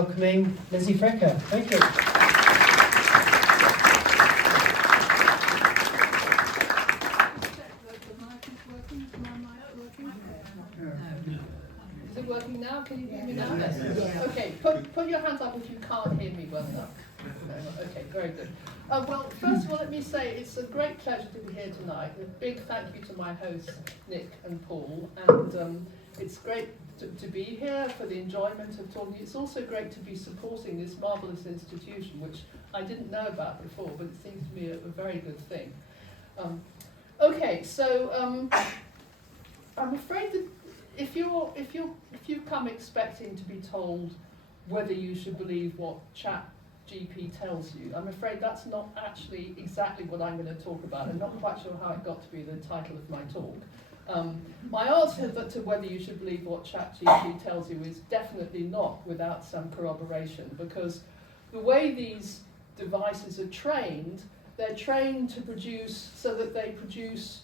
Welcoming Lizzie Fricker. Thank you. Is it working now? Can you hear me now? Yes. Okay, put your hands up if you can't hear me well enough. Okay, very good. Well, first of all, let me say it's a great pleasure to be here tonight. A big thank you to my hosts, Nick and Paul. And it's great to be here for the enjoyment of talking. It's also great to be supporting this marvellous institution, which I didn't know about before, but it seems to me a very good thing. Okay, so I'm afraid that if you come expecting to be told whether you should believe what ChatGPT tells you, I'm afraid that's not actually exactly what I'm going to talk about. I'm not quite sure how it got to be the title of my talk. My answer to whether you should believe what ChatGPT tells you is definitely not without some corroboration, because the way these devices are trained, they're trained to produce so that they produce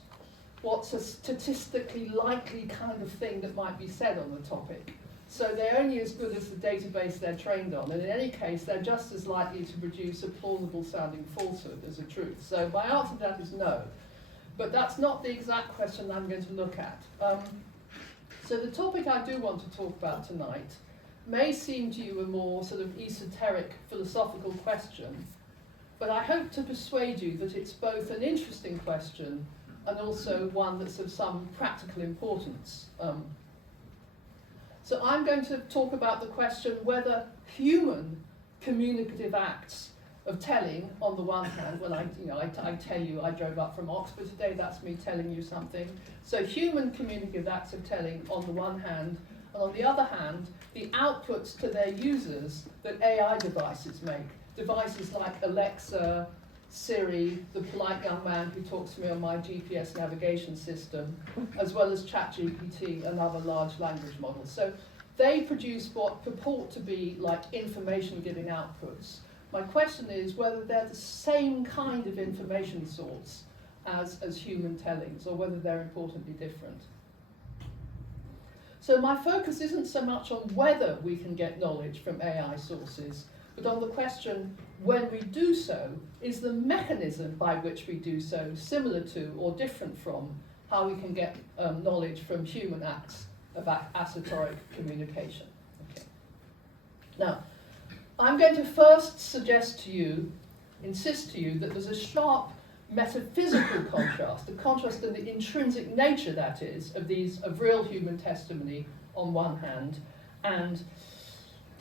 what's a statistically likely kind of thing that might be said on the topic. So they're only as good as the database they're trained on, and in any case, they're just as likely to produce a plausible sounding falsehood as a truth. So my answer to that is no. But that's not the exact question I'm going to look at. So the topic I do want to talk about tonight may seem to you a more sort of esoteric philosophical question, but I hope to persuade you that it's both an interesting question and also one that's of some practical importance. So I'm going to talk about the question whether human communicative acts of telling, on the one hand, when I tell you I drove up from Oxford today, that's me telling you something. So human communicative acts of telling on the one hand, and on the other hand, the outputs to their users that AI devices make. Devices like Alexa, Siri, the polite young man who talks to me on my GPS navigation system, as well as ChatGPT and other large language models. So they produce what purport to be like information-giving outputs. My question is whether they're the same kind of information source as human tellings, or whether they're importantly different. So my focus isn't so much on whether we can get knowledge from AI sources, but on the question, when we do so, is the mechanism by which we do so similar to or different from how we can get knowledge from human acts of assoteric communication? Okay. Now, I'm going to first suggest to you, insist to you, that there's a sharp metaphysical contrast, a contrast in the intrinsic nature, that is, of real human testimony on one hand, and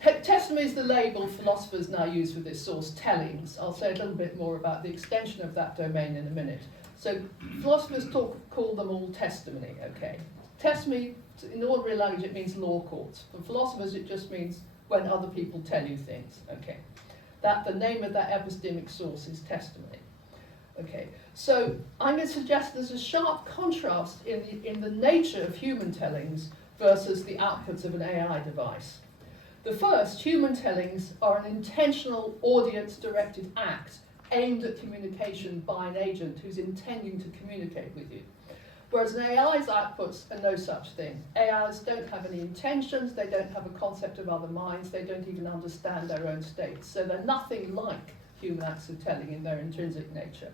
testimony is the label philosophers now use for this source, tellings. I'll say a little bit more about the extension of that domain in a minute. So philosophers call them all testimony, okay? Testimony, in ordinary language, it means law courts. For philosophers, it just means when other people tell you things, okay? The name of that epistemic source is testimony. Okay, so I'm going to suggest there's a sharp contrast in the nature of human tellings versus the outputs of an AI device. The first, human tellings, are an intentional audience-directed act aimed at communication by an agent who's intending to communicate with you. Whereas an AI's outputs are no such thing. AIs don't have any intentions, they don't have a concept of other minds, they don't even understand their own states. So they're nothing like human acts of telling in their intrinsic nature.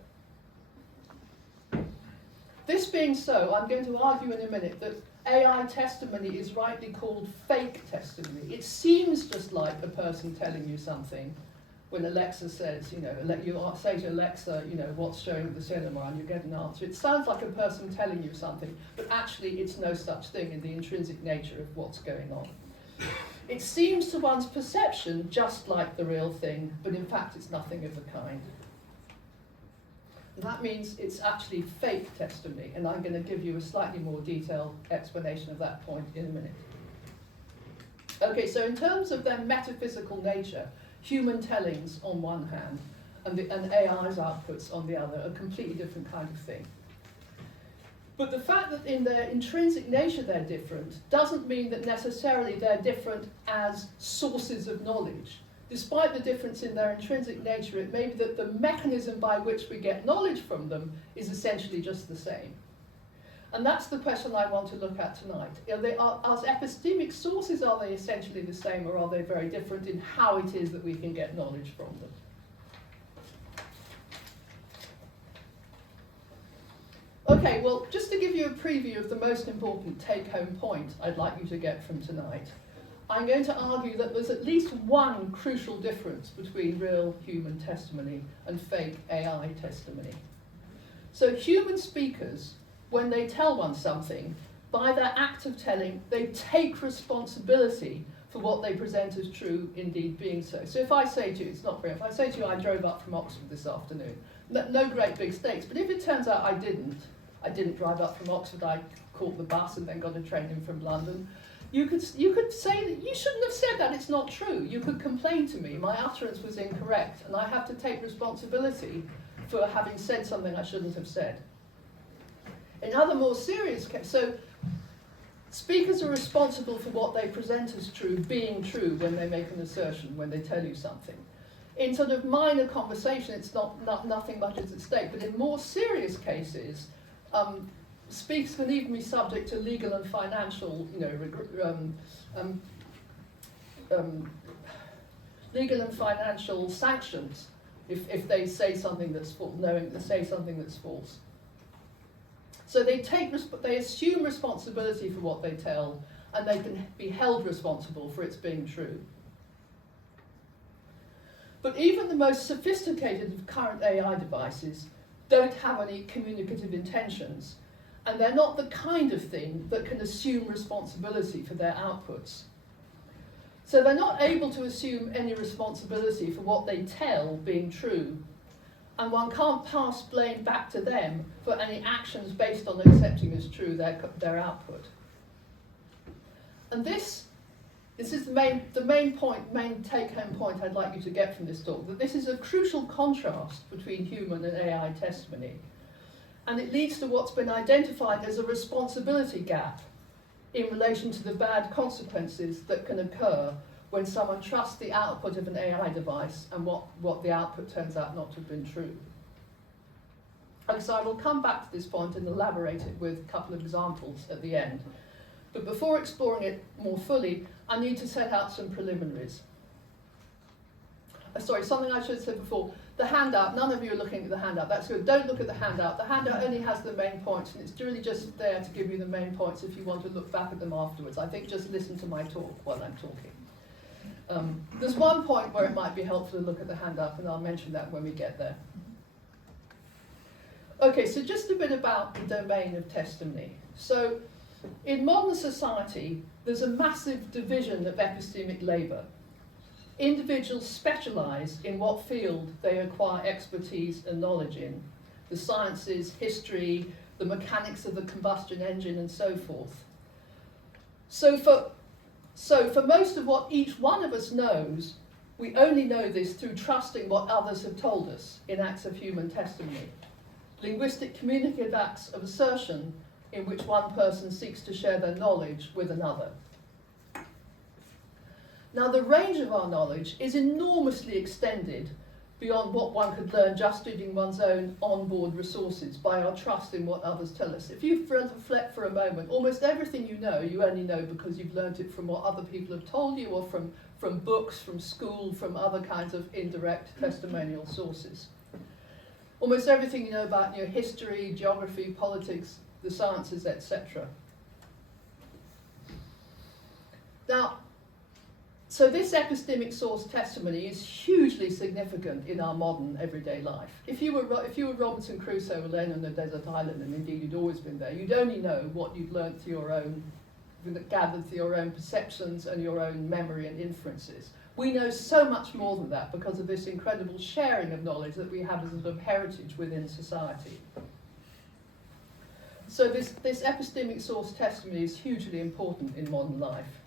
This being so, I'm going to argue in a minute that AI testimony is rightly called fake testimony. It seems just like a person telling you something. When Alexa says, you say to Alexa, what's showing at the cinema, and you get an answer. It sounds like a person telling you something, but actually it's no such thing in the intrinsic nature of what's going on. It seems to one's perception just like the real thing, but in fact it's nothing of the kind. And that means it's actually fake testimony, and I'm going to give you a slightly more detailed explanation of that point in a minute. Okay, so in terms of their metaphysical nature, human tellings on one hand and AI's outputs on the other are a completely different kind of thing. But the fact that in their intrinsic nature they're different doesn't mean that necessarily they're different as sources of knowledge. Despite the difference in their intrinsic nature, it may be that the mechanism by which we get knowledge from them is essentially just the same. And that's the question I want to look at tonight. As epistemic sources, are they essentially the same, or are they very different in how it is that we can get knowledge from them? Okay, well, just to give you a preview of the most important take-home point I'd like you to get from tonight, I'm going to argue that there's at least one crucial difference between real human testimony and fake AI testimony. So human speakers, when they tell one something, by their act of telling, they take responsibility for what they present as true, indeed being so. So if I say to you, it's not real, if I say to you, I drove up from Oxford this afternoon, no great big stakes, but if it turns out I didn't drive up from Oxford, I caught the bus and then got a train in from London, you could say that you shouldn't have said that, it's not true. You could complain to me, my utterance was incorrect, and I have to take responsibility for having said something I shouldn't have said. In other more serious cases, so speakers are responsible for what they present as true, being true when they make an assertion, when they tell you something. In sort of minor conversation, it's nothing much is at stake, but in more serious cases, speakers can even be subject to legal and financial, legal and financial sanctions if they say something that's false, knowing they say something that's false. So they assume responsibility for what they tell, and they can be held responsible for its being true. But even the most sophisticated of current AI devices don't have any communicative intentions, and they're not the kind of thing that can assume responsibility for their outputs. So they're not able to assume any responsibility for what they tell being true, and one can't pass blame back to them for any actions based on accepting as true their output. And this is the main take-home point I'd like you to get from this talk, that this is a crucial contrast between human and AI testimony. And it leads to what's been identified as a responsibility gap in relation to the bad consequences that can occur when someone trusts the output of an AI device and what the output turns out not to have been true. And so I will come back to this point and elaborate it with a couple of examples at the end. But before exploring it more fully, I need to set out some preliminaries. Sorry, something I should have said before. The handout, none of you are looking at the handout. That's good. Don't look at the handout. The handout only has the main points, and it's really just there to give you the main points if you want to look back at them afterwards. I think just listen to my talk while I'm talking. There's one point where it might be helpful to look at the handout, and I'll mention that when we get there. Okay, so just a bit about the domain of testimony. So, in modern society, there's a massive division of epistemic labour. Individuals specialise in what field they acquire expertise and knowledge in. The sciences, history, the mechanics of the combustion engine, and so forth. So for most of what each one of us knows, we only know this through trusting what others have told us in acts of human testimony. Linguistic communicative acts of assertion in which one person seeks to share their knowledge with another. Now, the range of our knowledge is enormously extended beyond what one could learn just reading one's own onboard resources by our trust in what others tell us. If you reflect for a moment, almost everything you only know because you've learnt it from what other people have told you, or from books, from school, from other kinds of indirect testimonial sources. Almost everything you know about history, geography, politics, the sciences, etc. Now, so this epistemic source testimony is hugely significant in our modern everyday life. If you were Robinson Crusoe alone on a desert island, and indeed you'd always been there, you'd only know what you'd learnt through your own, gathered through your own perceptions and your own memory and inferences. We know so much more than that because of this incredible sharing of knowledge that we have as a sort of heritage within society. So this epistemic source testimony is hugely important in modern life.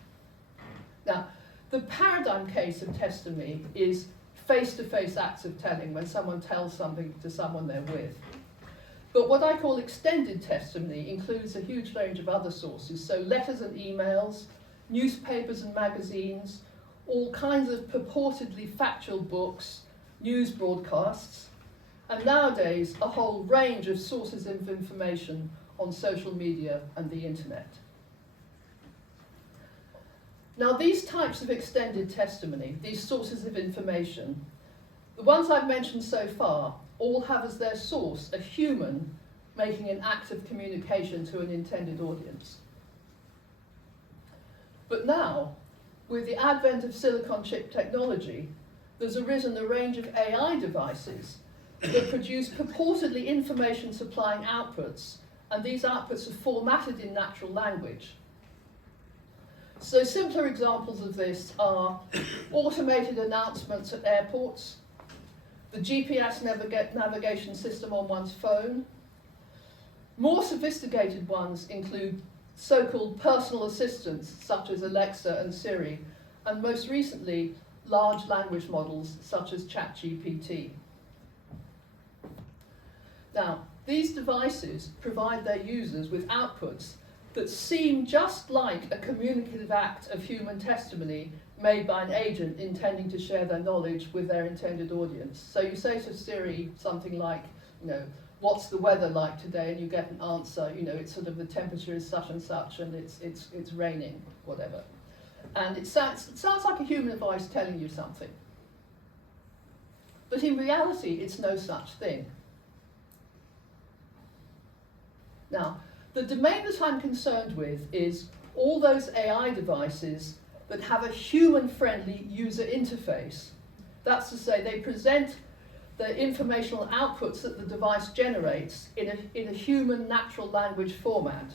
Now, the paradigm case of testimony is face-to-face acts of telling, when someone tells something to someone they're with. But what I call extended testimony includes a huge range of other sources, so letters and emails, newspapers and magazines, all kinds of purportedly factual books, news broadcasts, and nowadays a whole range of sources of information on social media and the internet. Now, these types of extended testimony, these sources of information, the ones I've mentioned so far, all have as their source a human making an active communication to an intended audience. But now, with the advent of silicon chip technology, there's arisen a range of AI devices that produce purportedly information-supplying outputs, and these outputs are formatted in natural language. So simpler examples of this are automated announcements at airports, the GPS navigation system on one's phone. More sophisticated ones include so-called personal assistants such as Alexa and Siri, and most recently, large language models such as ChatGPT. Now, these devices provide their users with outputs that seem just like a communicative act of human testimony made by an agent intending to share their knowledge with their intended audience. So you say to Siri something like, what's the weather like today? And you get an answer, it's sort of the temperature is such and such, and it's raining, whatever. And it sounds like a human voice telling you something. But in reality, it's no such thing. Now, the domain that I'm concerned with is all those AI devices that have a human-friendly user interface. That's to say, they present the informational outputs that the device generates in a human natural language format.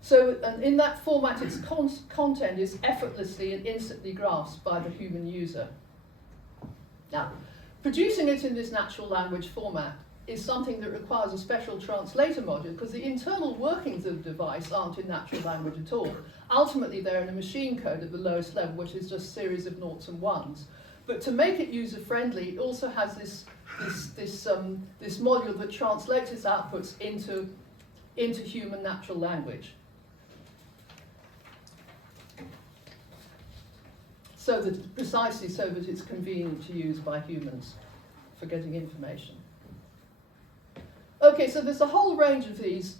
So and in that format, its content is effortlessly and instantly grasped by the human user. Now, producing it in this natural language format is something that requires a special translator module because the internal workings of the device aren't in natural language at all. Ultimately, they're in a machine code at the lowest level, which is just a series of noughts and ones. But to make it user-friendly, it also has this module that translates its outputs into human natural language. Precisely so that it's convenient to use by humans for getting information. Okay, so there's a whole range of these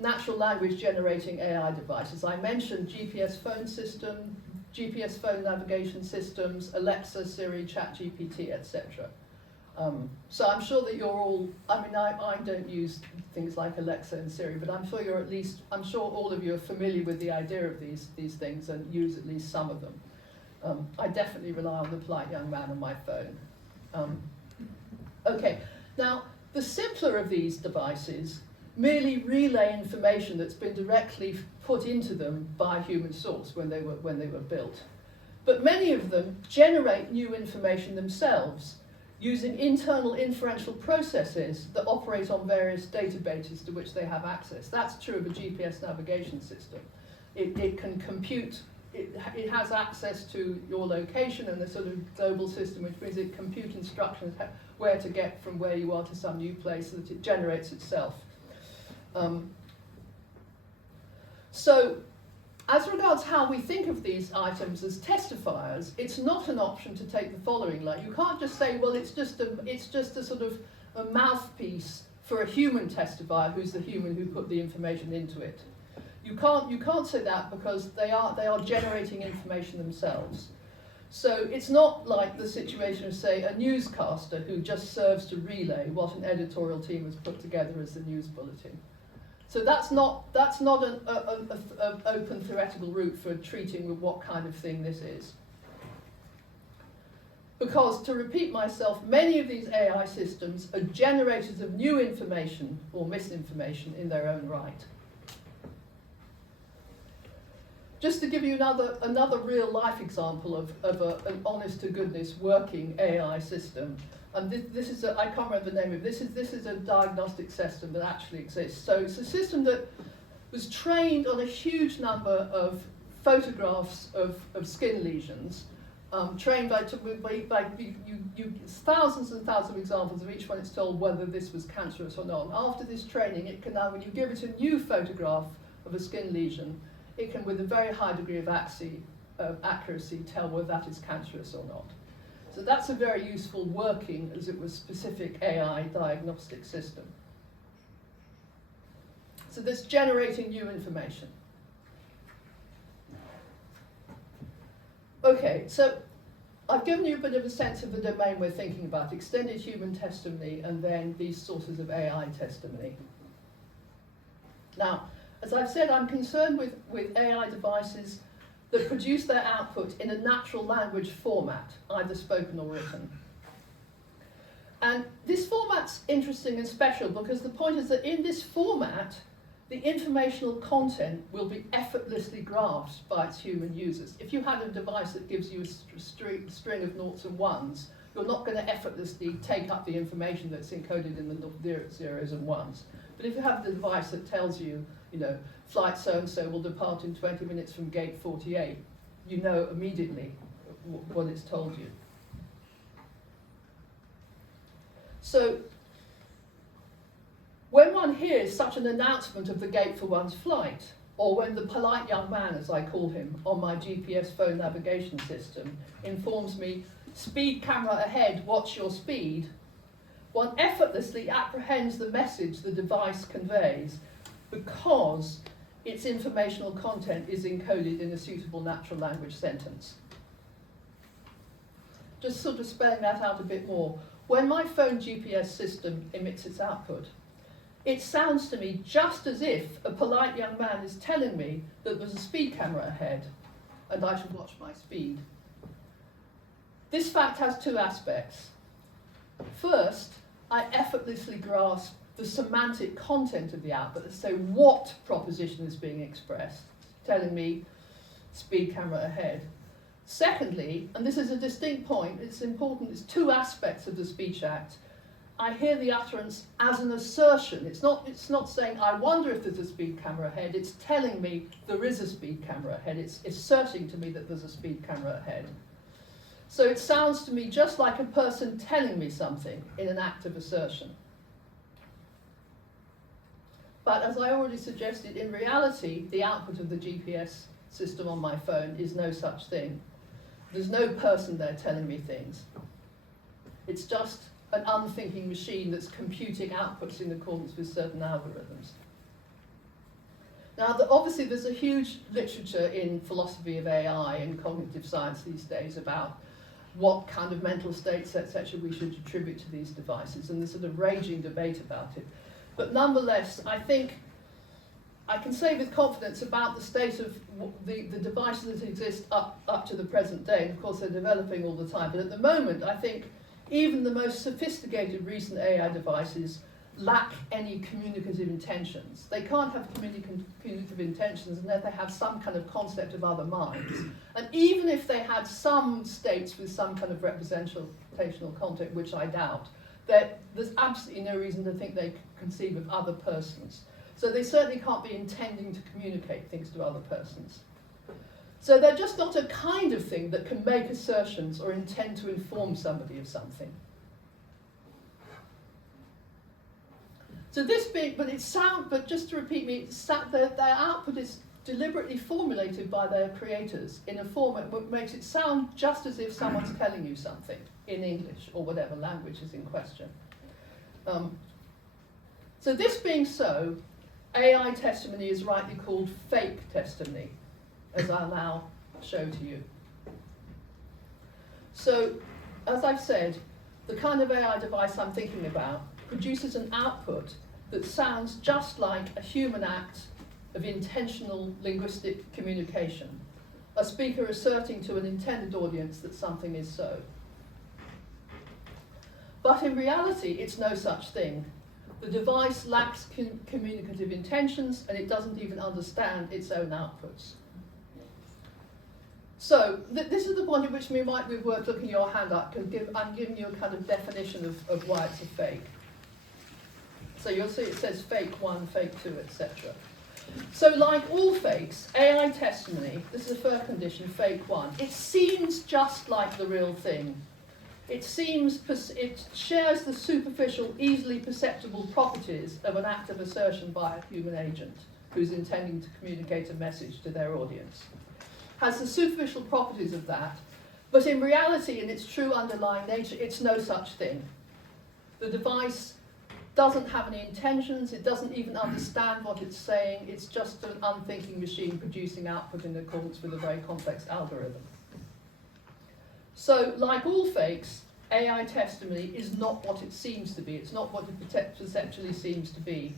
natural language generating AI devices. I mentioned GPS phone system, GPS phone navigation systems, Alexa, Siri, ChatGPT, etc. So I'm sure that you're all, I don't use things like Alexa and Siri, but I'm sure all of you are familiar with the idea of these things and use at least some of them. I definitely rely on the polite young man on my phone. Okay, now the simpler of these devices merely relay information that's been directly put into them by a human source when they were built. But many of them generate new information themselves using internal inferential processes that operate on various databases to which they have access. That's true of a GPS navigation system. It can compute. It has access to your location and the sort of global system, which means it computes instructions where to get from where you are to some new place so that it generates itself. So, as regards how we think of these items as testifiers, it's not an option to take the following line. You can't just say, well, it's just a sort of a mouthpiece for a human testifier who's the human who put the information into it. You can't say that because they are generating information themselves. So it's not like the situation of, say, a newscaster who just serves to relay what an editorial team has put together as the news bulletin. So that's not an open theoretical route for treating with what kind of thing this is. Because, to repeat myself, many of these AI systems are generators of new information or misinformation in their own right. Just to give you another real-life example of an honest-to-goodness working AI system, and this is I can't remember the name of it. This is a diagnostic system that actually exists. So it's a system that was trained on a huge number of photographs of skin lesions, trained by thousands and thousands of examples of each one. It's told whether this was cancerous or not. And after this training, it can now, when you give it a new photograph of a skin lesion, it can, with a very high degree of accuracy, tell whether that is cancerous or not. So that's a very useful working, as it was, specific AI diagnostic system. So that's generating new information. Okay, so I've given you a bit of a sense of the domain we're thinking about, extended human testimony and then these sources of AI testimony. Now, as I've said, I'm concerned with AI devices that produce their output in a natural language format, either spoken or written. And this format's interesting and special because the point is that in this format, the informational content will be effortlessly grasped by its human users. If you had a device that gives you a string of noughts and ones, you're not going to effortlessly take up the information that's encoded in the zeros and ones. But if you have the device that tells you, flight so-and-so will depart in 20 minutes from gate 48, you know immediately what it's told you. So, when one hears such an announcement of the gate for one's flight, or when the polite young man, as I call him, on my GPS phone navigation system informs me, speed camera ahead, watch your speed, one effortlessly apprehends the message the device conveys because its informational content is encoded in a suitable natural language sentence. Just sort of spelling that out a bit more. When my phone GPS system emits its output, it sounds to me just as if a polite young man is telling me that there's a speed camera ahead and I should watch my speed. This fact has two aspects. First, I effortlessly grasp the semantic content of the output, so what proposition is being expressed, telling me speed camera ahead. Secondly, and this is a distinct point, it's important, it's two aspects of the speech act. I hear the utterance as an assertion. It's not saying, I wonder if there's a speed camera ahead. It's telling me there is a speed camera ahead. It's asserting to me that there's a speed camera ahead. So it sounds to me just like a person telling me something in an act of assertion. But as I already suggested, in reality, the output of the GPS system on my phone is no such thing. There's no person there telling me things. It's just an unthinking machine that's computing outputs in accordance with certain algorithms. Now, obviously, there's a huge literature in philosophy of AI and cognitive science these days about what kind of mental states, etc., we should attribute to these devices, and there's sort of raging debate about it. But nonetheless, I think I can say with confidence about the state of the devices that exist up to the present day, and of course they're developing all the time, but at the moment I think even the most sophisticated recent AI devices lack any communicative intentions. They can't have communicative intentions unless they have some kind of concept of other minds. And even if they had some states with some kind of representational content, which I doubt, there's absolutely no reason to think they could conceive of other persons. So they certainly can't be intending to communicate things to other persons. So they're just not a kind of thing that can make assertions or intend to inform somebody of something. So this being, but just to repeat me, their output is deliberately formulated by their creators in a format that makes it sound just as if someone's telling you something in English or whatever language is in question. So this being so, AI testimony is rightly called fake testimony, as I'll now show to you. So, as I've said, the kind of AI device I'm thinking about produces an output that sounds just like a human act of intentional linguistic communication, a speaker asserting to an intended audience that something is so. But in reality, it's no such thing. The device lacks communicative intentions, and it doesn't even understand its own outputs. So this is the point at which it might be worth looking your hand up, because I'm giving you a kind of definition of why it's a fake. So you'll see it says fake 1, fake 2, etc. So like all fakes, AI testimony, this is a first condition, fake 1, it seems just like the real thing. It shares the superficial, easily perceptible properties of an act of assertion by a human agent who's intending to communicate a message to their audience. Has the superficial properties of that, but in reality, in its true underlying nature, it's no such thing. The device doesn't have any intentions, it doesn't even understand what it's saying, it's just an unthinking machine producing output in accordance with a very complex algorithm. So, like all fakes, AI testimony is not what it seems to be, it's not what it perceptually seems to be.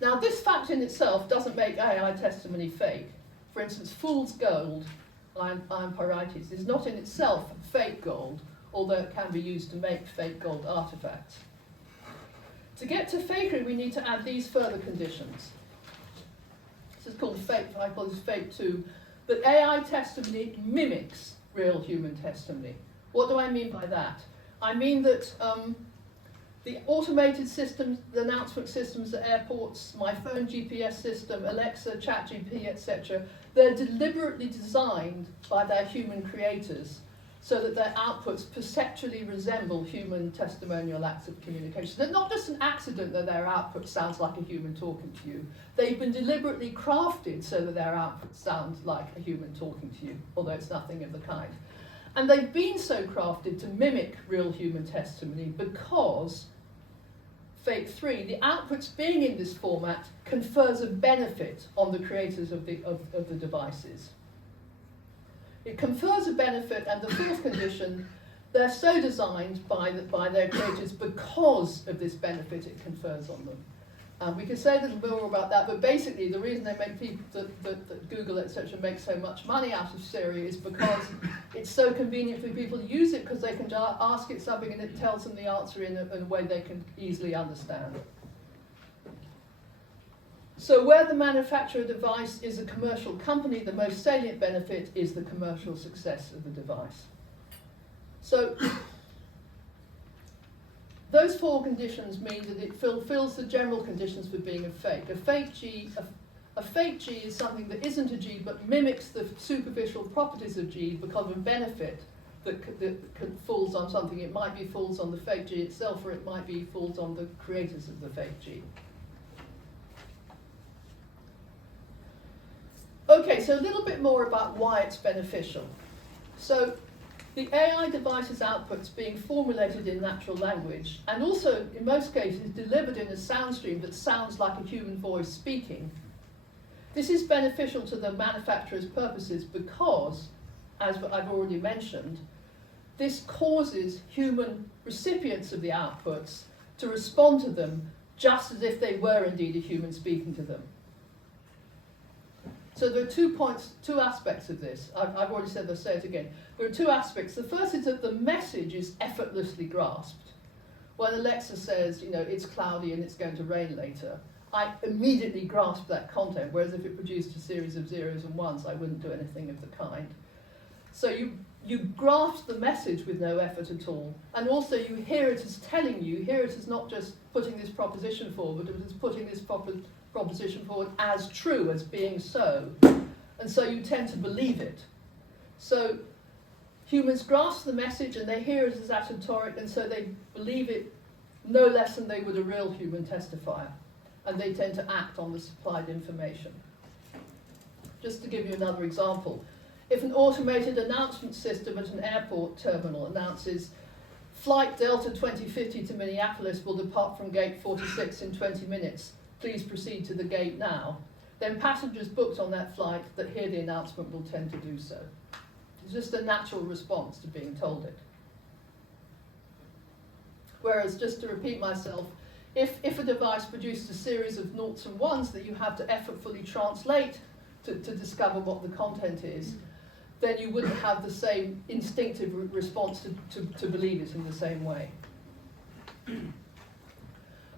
Now, this fact in itself doesn't make AI testimony fake. For instance, fool's gold, iron pyrites, is not in itself fake gold, although it can be used to make fake gold artifacts. To get to fakery, we need to add these further conditions. This is called fake, I call this fake 2, that AI testimony mimics real human testimony. What do I mean by that? I mean that the automated systems, the announcement systems at airports, my phone GPS system, Alexa, ChatGPT, etc., they're deliberately designed by their human creators so that their outputs perceptually resemble human testimonial acts of communication. They're not just an accident that their output sounds like a human talking to you. They've been deliberately crafted so that their output sounds like a human talking to you, although it's nothing of the kind. And they've been so crafted to mimic real human testimony because, fake 3, the outputs being in this format confers a benefit on the creators of the devices. It confers a benefit, and the fourth condition, they're so designed by their creators because of this benefit it confers on them. We can say a little more about that, but basically the reason they make people, that Google, etc., make so much money out of Siri is because it's so convenient for people to use it because they can ask it something and it tells them the answer in a way they can easily understand. So where the manufacturer device is a commercial company, the most salient benefit is the commercial success of the device. So those 4 conditions mean that it fulfills the general conditions for being a fake. A fake G is something that isn't a G but mimics the superficial properties of G because of a benefit that falls on something. It might be falls on the fake G itself, or it might be falls on the creators of the fake G. Okay, so a little bit more about why it's beneficial. So the AI device's outputs being formulated in natural language, and also in most cases delivered in a sound stream that sounds like a human voice speaking. This is beneficial to the manufacturer's purposes because, as I've already mentioned, this causes human recipients of the outputs to respond to them just as if they were indeed a human speaking to them. So there are 2 aspects of this. I've already said this, I'll say it again. There are 2 aspects. The first is that the message is effortlessly grasped. When Alexa says, it's cloudy and it's going to rain later, I immediately grasp that content, whereas if it produced a series of zeros and ones, I wouldn't do anything of the kind. So you grasp the message with no effort at all, and also you hear it as telling you, hear it as not just putting this proposition forward, but as putting this proposition forward as true, as being so, and so you tend to believe it. So humans grasp the message and they hear it as asymptotic, and so they believe it no less than they would a real human testifier, and they tend to act on the supplied information. Just to give you another example, if an automated announcement system at an airport terminal announces Flight Delta 2050 to Minneapolis will depart from gate 46 in 20 minutes, please proceed to the gate now, then passengers booked on that flight that hear the announcement will tend to do so. It's just a natural response to being told it. Whereas, just to repeat myself, if a device produces a series of noughts and ones that you have to effortfully translate to discover what the content is, then you wouldn't have the same instinctive response to believe it in the same way.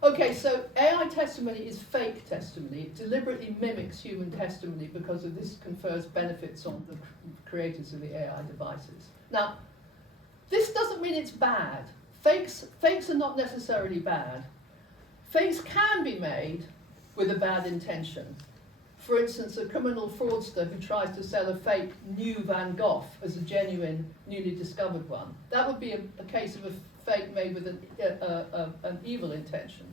Okay, so AI testimony is fake testimony. It deliberately mimics human testimony because of this confers benefits on the creators of the AI devices. Now, this doesn't mean it's bad. Fakes are not necessarily bad. Fakes can be made with a bad intention. For instance, a criminal fraudster who tries to sell a fake new Van Gogh as a genuine, newly discovered one. That would be a case of a fake made with an evil intention.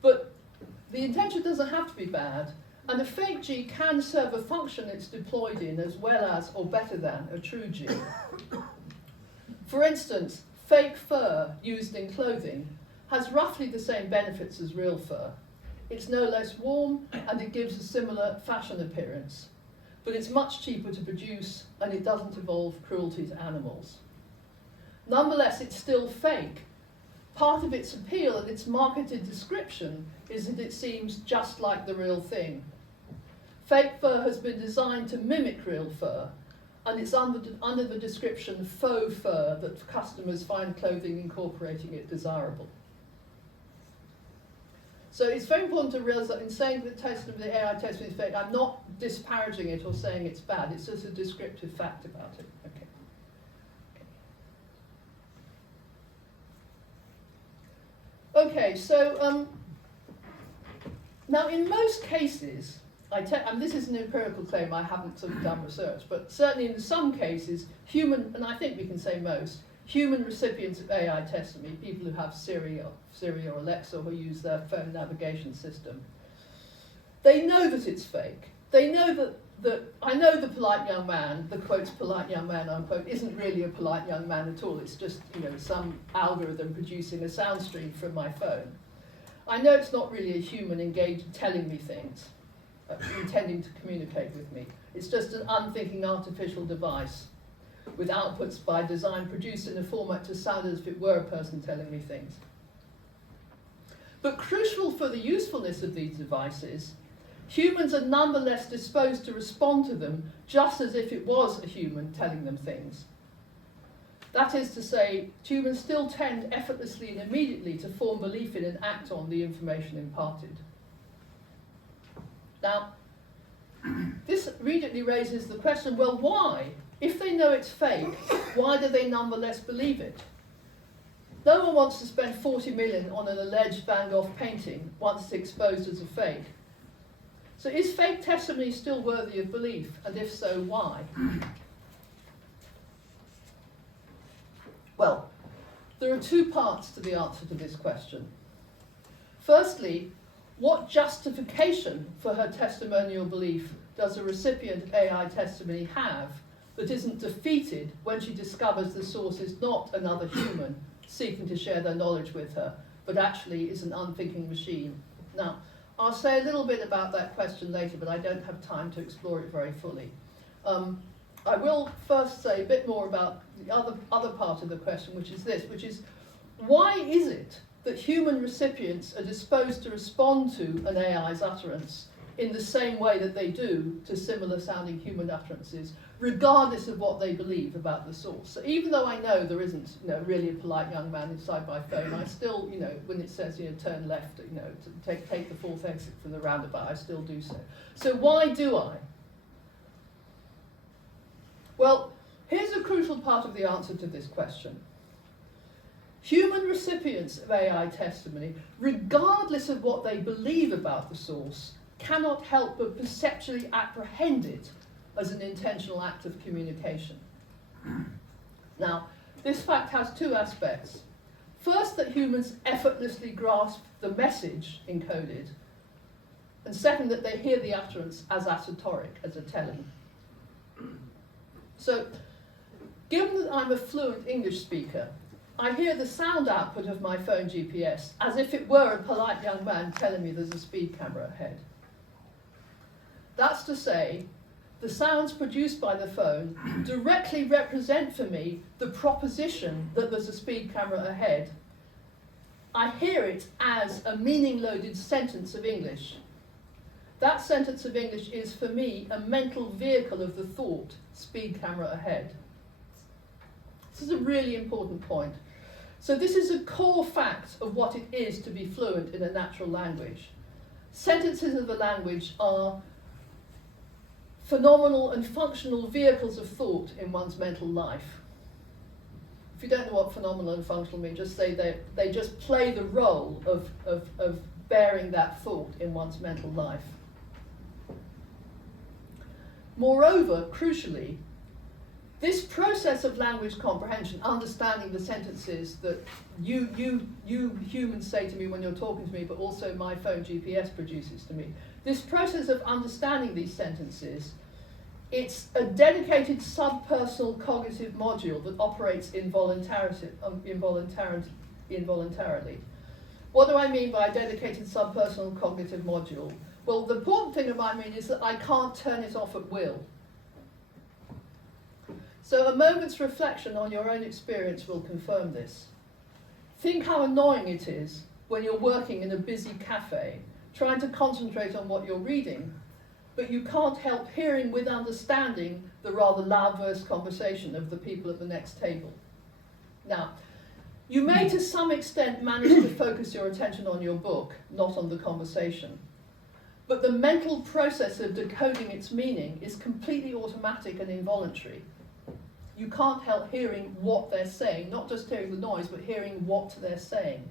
But the intention doesn't have to be bad, and a fake G can serve a function it's deployed in as well as, or better than, a true G. For instance, fake fur used in clothing has roughly the same benefits as real fur. It's no less warm and it gives a similar fashion appearance, but it's much cheaper to produce and it doesn't involve cruelty to animals. Nonetheless, it's still fake. Part of its appeal and its marketed description is that it seems just like the real thing. Fake fur has been designed to mimic real fur, and it's under the description faux fur that customers find clothing incorporating it desirable. So it's very important to realize that in saying that the AI testimony is fake, I'm not disparaging it or saying it's bad, it's just a descriptive fact about it. Okay, so now in most cases, and this is an empirical claim, I haven't sort of done research, but certainly in some cases, and I think we can say most, human recipients of AI testimony, people who have Siri or Alexa, who use their phone navigation system, they know that it's fake. They know that I know the polite young man, the quotes polite young man unquote, isn't really a polite young man at all. It's just, some algorithm producing a sound stream from my phone. I know it's not really a human engaged telling me things, intending to communicate with me. It's just an unthinking artificial device with outputs by design produced in a format to sound as if it were a person telling me things. But crucial for the usefulness of these devices, humans are nonetheless disposed to respond to them just as if it was a human telling them things. That is to say, humans still tend effortlessly and immediately to form belief in and act on the information imparted. Now, this immediately raises the question, well, why? If they know it's fake, why do they nonetheless believe it? No one wants to spend 40 million on an alleged Van Gogh painting once it's exposed as a fake. So is fake testimony still worthy of belief? And if so, why? Well, there are two parts to the answer to this question. Firstly, what justification for her testimonial belief does a recipient of AI testimony have that isn't defeated when she discovers the source is not another human seeking to share their knowledge with her, but actually is an unthinking machine? Now, I'll say a little bit about that question later, but I don't have time to explore it very fully. I will first say a bit more about the other part of the question, which is why is it that human recipients are disposed to respond to an AI's utterance in the same way that they do to similar sounding human utterances, regardless of what they believe about the source? So even though I know there isn't, really a polite young man inside my phone, I still, when it says, turn left, to take the fourth exit from the roundabout, I still do so. So why do I? Well, here's a crucial part of the answer to this question. Human recipients of AI testimony, regardless of what they believe about the source, cannot help but perceptually apprehend it as an intentional act of communication. Now, this fact has two aspects. First, that humans effortlessly grasp the message encoded, and second, that they hear the utterance as assertoric, as a telling. So, given that I'm a fluent English speaker, I hear the sound output of my phone GPS as if it were a polite young man telling me there's a speed camera ahead. That's to say, the sounds produced by the phone directly represent for me the proposition that there's a speed camera ahead. I hear it as a meaning-loaded sentence of English. That sentence of English is, for me, a mental vehicle of the thought, speed camera ahead. This is a really important point. So this is a core fact of what it is to be fluent in a natural language. Sentences of the language are phenomenal and functional vehicles of thought in one's mental life. If you don't know what phenomenal and functional mean, just say they just play the role of bearing that thought in one's mental life. Moreover, crucially, this process of language comprehension, understanding the sentences that you humans say to me when you're talking to me, but also my phone GPS produces to me, this process of understanding these sentences It's a dedicated subpersonal cognitive module that operates involuntarily. What do I mean by a dedicated subpersonal cognitive module? Well, the important thing I mean is that I can't turn it off at will. So a moment's reflection on your own experience will confirm this. Think how annoying it is when you're working in a busy cafe, trying to concentrate on what you're reading, but you can't help hearing with understanding the rather loud-voiced conversation of the people at the next table. Now, you may to some extent manage to focus your attention on your book, not on the conversation. But the mental process of decoding its meaning is completely automatic and involuntary. You can't help hearing what they're saying, not just hearing the noise, but hearing what they're saying.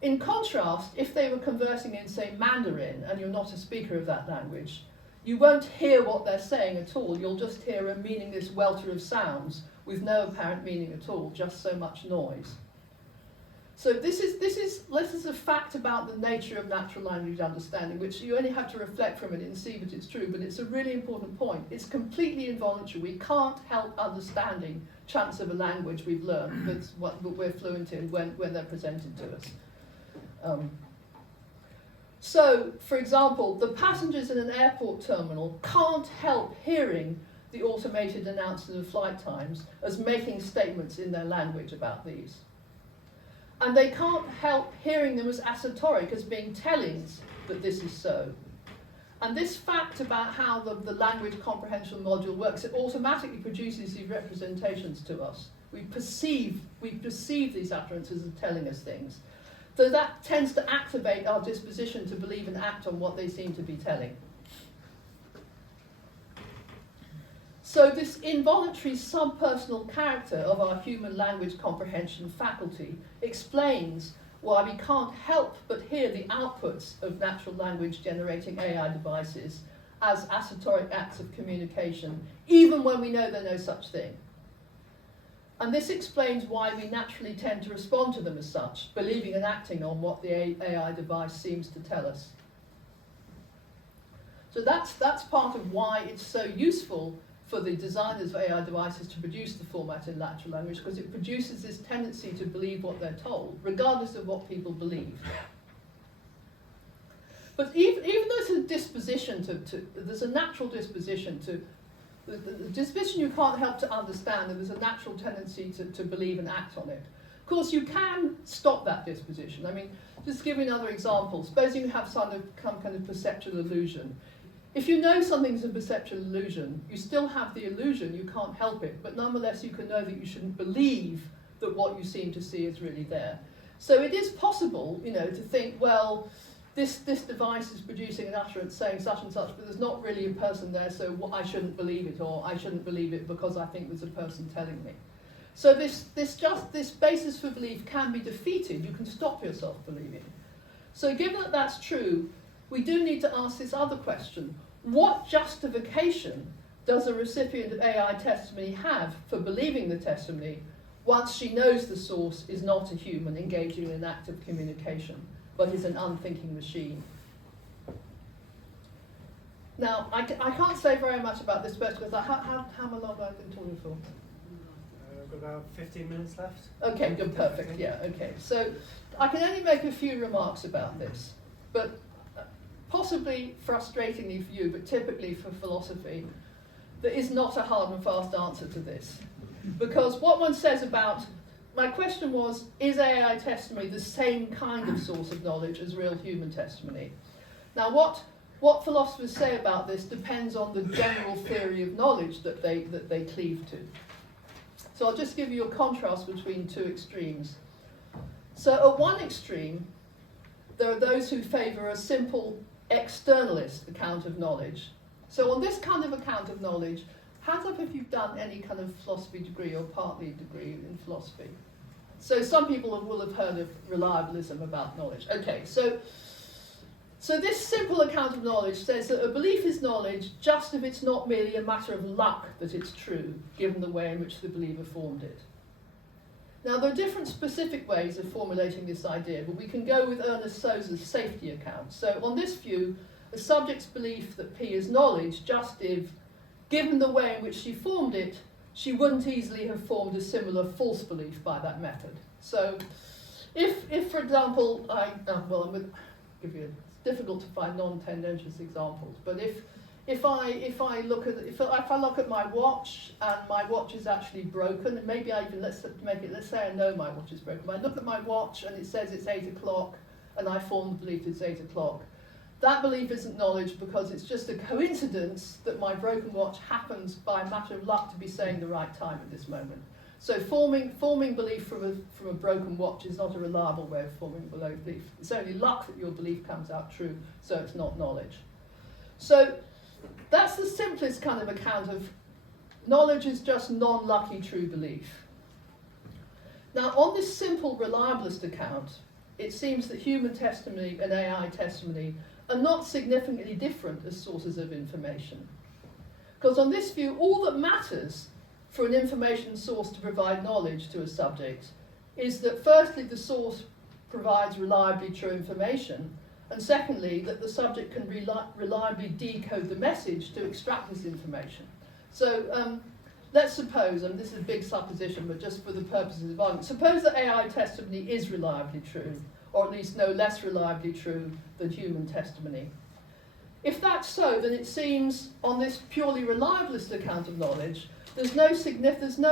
In contrast, if they were conversing in, say, Mandarin, and you're not a speaker of that language, you won't hear what they're saying at all. You'll just hear a meaningless welter of sounds with no apparent meaning at all, just so much noise. So this is a fact about the nature of natural language understanding, which you only have to reflect from it and see that it's true, but it's a really important point. It's completely involuntary. We can't help understanding chunks of a language we've learned that's what we're fluent in when they're presented to us. So, for example, the passengers in an airport terminal can't help hearing the automated announcement of flight times as making statements in their language about these. And they can't help hearing them as assertoric, as being tellings that this is so. And this fact about how the language comprehension module works, it automatically produces these representations to us. We perceive these utterances as telling us things. So that tends to activate our disposition to believe and act on what they seem to be telling. So this involuntary subpersonal character of our human language comprehension faculty explains why we can't help but hear the outputs of natural language generating AI devices as assertoric acts of communication, even when we know they're no such thing. And this explains why we naturally tend to respond to them as such, believing and acting on what the AI device seems to tell us. So that's part of why it's so useful for the designers of AI devices to produce the format in natural language, because it produces this tendency to believe what they're told, regardless of what people believe. But even there's a disposition there's a natural disposition to, the disposition you can't help to understand, and there's a natural tendency to believe and act on it. Of course, you can stop that disposition. I mean, just to give you another example, suppose you have some kind of perceptual illusion. If you know something's a perceptual illusion, you still have the illusion, you can't help it, but nonetheless you can know that you shouldn't believe that what you seem to see is really there. So it is possible, to think, well, this device is producing an utterance saying such and such, but there's not really a person there, so I shouldn't believe it, or I shouldn't believe it because I think there's a person telling me. So this basis for belief can be defeated. You can stop yourself believing. So given that that's true, we do need to ask this other question. What justification does a recipient of AI testimony have for believing the testimony once she knows the source is not a human engaging in an act of communication, but is an unthinking machine? Now, I can't say very much about this question because how long have I been talking for? We've got about 15 minutes left. Okay, good, perfect, yeah, okay. So I can only make a few remarks about this, but possibly frustratingly for you, but typically for philosophy, there is not a hard and fast answer to this. Because what one says about, my question was, is AI testimony the same kind of source of knowledge as real human testimony? Now what philosophers say about this depends on the general theory of knowledge that they cleave to. So I'll just give you a contrast between two extremes. So at one extreme, there are those who favour a simple externalist account of knowledge. So on this kind of account of knowledge, hands up if you've done any kind of philosophy degree or partly degree in philosophy. So some people will have heard of reliabilism about knowledge. Okay, so this simple account of knowledge says that a belief is knowledge just if it's not merely a matter of luck that it's true, given the way in which the believer formed it. Now, there are different specific ways of formulating this idea, but we can go with Ernest Sosa's safety account. So on this view, a subject's belief that P is knowledge just if, given the way in which she formed it, she wouldn't easily have formed a similar false belief by that method. So if for example, I'm going to give you, it's difficult to find non-tendentious examples, but if I look at my watch and my watch is actually broken, and maybe I even, let's say I know my watch is broken, but I look at my watch and it says it's 8 o'clock and I form the belief it's 8 o'clock. That belief isn't knowledge because it's just a coincidence that my broken watch happens by a matter of luck to be saying the right time at this moment. So forming belief from a broken watch is not a reliable way of forming belief. It's only luck that your belief comes out true, so it's not knowledge. So that's the simplest kind of account of knowledge is just non-lucky true belief. Now on this simple reliabilist account, it seems that human testimony and AI testimony are not significantly different as sources of information. Because on this view, all that matters for an information source to provide knowledge to a subject is that firstly, the source provides reliably true information, and secondly, that the subject can reliably decode the message to extract this information. So let's suppose, and this is a big supposition, but just for the purposes of argument, suppose that AI testimony is reliably true, or at least no less reliably true than human testimony. If that's so, then it seems on this purely reliabilist account of knowledge, there's no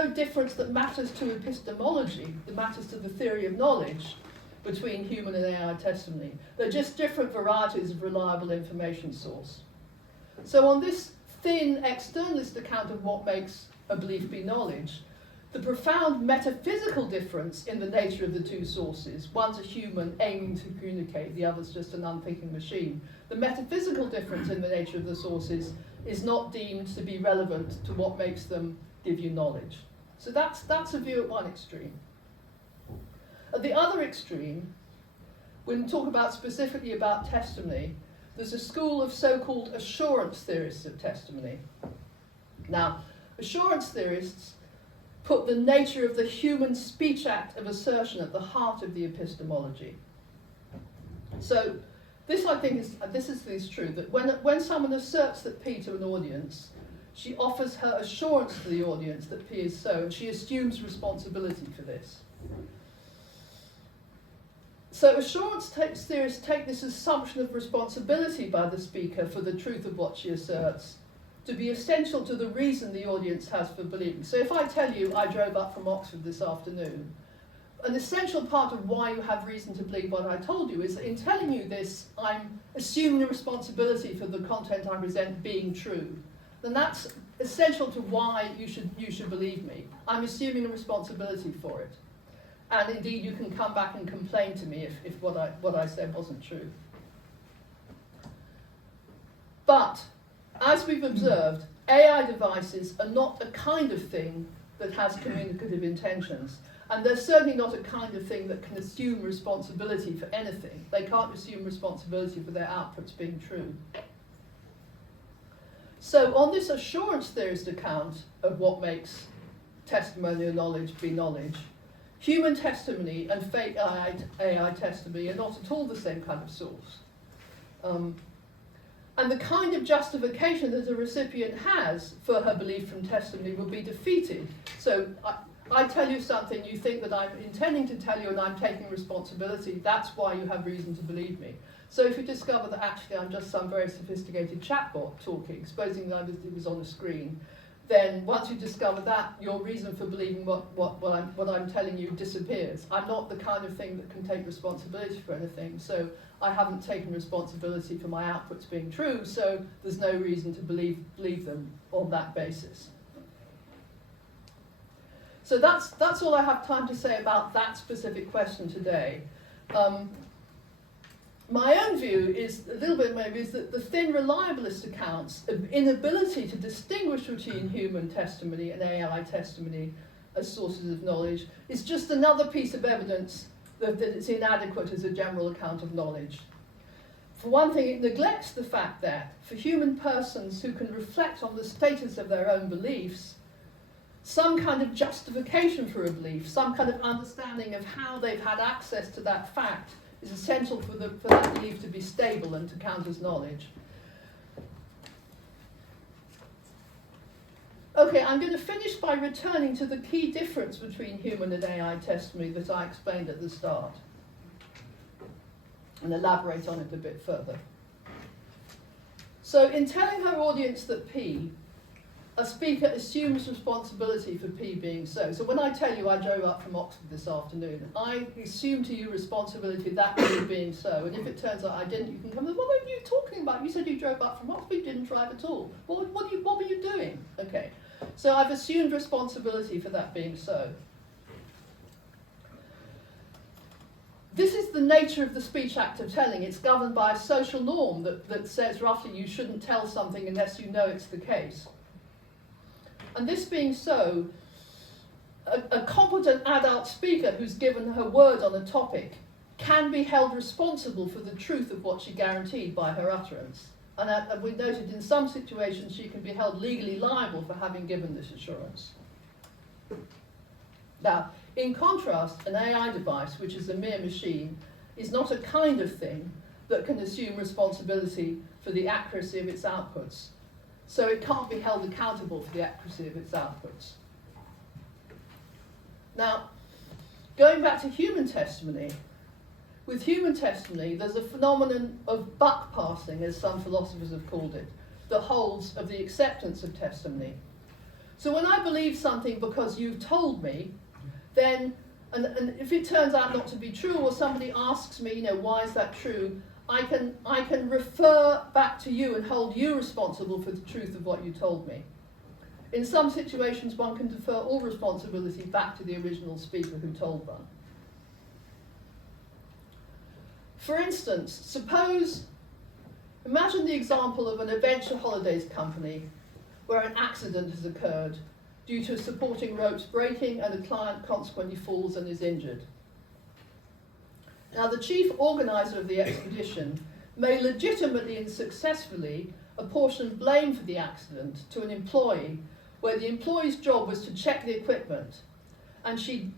difference that matters to epistemology, that matters to the theory of knowledge between human and AI testimony. They're just different varieties of reliable information source. So on this thin externalist account of what makes a belief be knowledge, the profound metaphysical difference in the nature of the two sources, one's a human aiming to communicate, the other's just an unthinking machine. The metaphysical difference in the nature of the sources is not deemed to be relevant to what makes them give you knowledge. So that's a view at one extreme. At the other extreme, when we talk specifically about testimony, there's a school of so-called assurance theorists of testimony. Now, assurance theorists put the nature of the human speech act of assertion at the heart of the epistemology. So this, I think, is true, that when someone asserts that P to an audience, she offers her assurance to the audience that P is so, and she assumes responsibility for this. So assurance theorists take this assumption of responsibility by the speaker for the truth of what she asserts to be essential to the reason the audience has for believing. So if I tell you I drove up from Oxford this afternoon, an essential part of why you have reason to believe what I told you is that in telling you this, I'm assuming the responsibility for the content I present being true. Then that's essential to why you should believe me. I'm assuming a responsibility for it. And indeed, you can come back and complain to me if what I said wasn't true. But as we've observed, AI devices are not a kind of thing that has communicative intentions. And they're certainly not a kind of thing that can assume responsibility for anything. They can't assume responsibility for their outputs being true. So on this assurance theorist account of what makes testimonial knowledge be knowledge, human testimony and fake AI testimony are not at all the same kind of source. And the kind of justification that a recipient has for her belief from testimony will be defeated. So I tell you something, you think that I'm intending to tell you and I'm taking responsibility, that's why you have reason to believe me. So if you discover that actually I'm just some very sophisticated chatbot talking, supposing that it was on a screen, then once you discover that, your reason for believing what I'm telling you disappears. I'm not the kind of thing that can take responsibility for anything, so I haven't taken responsibility for my outputs being true, so there's no reason to believe them on that basis. So that's all I have time to say about that specific question today. My own view is a little bit maybe is that the thin reliabilist accounts of inability to distinguish between human testimony and AI testimony as sources of knowledge is just another piece of evidence that it's inadequate as a general account of knowledge. For one thing, it neglects the fact that for human persons who can reflect on the status of their own beliefs, some kind of justification for a belief, some kind of understanding of how they've had access to that fact is essential for that belief to be stable and to count as knowledge. Okay, I'm going to finish by returning to the key difference between human and AI testimony that I explained at the start, and elaborate on it a bit further. So in telling her audience that P, a speaker assumes responsibility for P being so. So when I tell you I drove up from Oxford this afternoon, I assume to you responsibility that P being so. And if it turns out I didn't, you can come, what are you talking about? You said you drove up from Oxford, you didn't drive at all. What were you doing? Okay, so I've assumed responsibility for that being so. This is the nature of the speech act of telling. It's governed by a social norm that says roughly you shouldn't tell something unless you know it's the case. And this being so, a competent adult speaker who's given her word on a topic can be held responsible for the truth of what she guaranteed by her utterance. And we noted in some situations she can be held legally liable for having given this assurance. Now, in contrast, an AI device, which is a mere machine, is not a kind of thing that can assume responsibility for the accuracy of its outputs. So it can't be held accountable for the accuracy of its outputs. Now, going back to human testimony, with human testimony, there's a phenomenon of buck passing, as some philosophers have called it, that holds of the acceptance of testimony. So when I believe something because you've told me, then, and if it turns out not to be true, or somebody asks me, why is that true, I can refer back to you and hold you responsible for the truth of what you told me. In some situations, one can defer all responsibility back to the original speaker who told one. For instance, imagine the example of an adventure holidays company where an accident has occurred due to supporting ropes breaking and a client consequently falls and is injured. Now, the chief organizer of the expedition may legitimately and successfully apportion blame for the accident to an employee, where the employee's job was to check the equipment. And she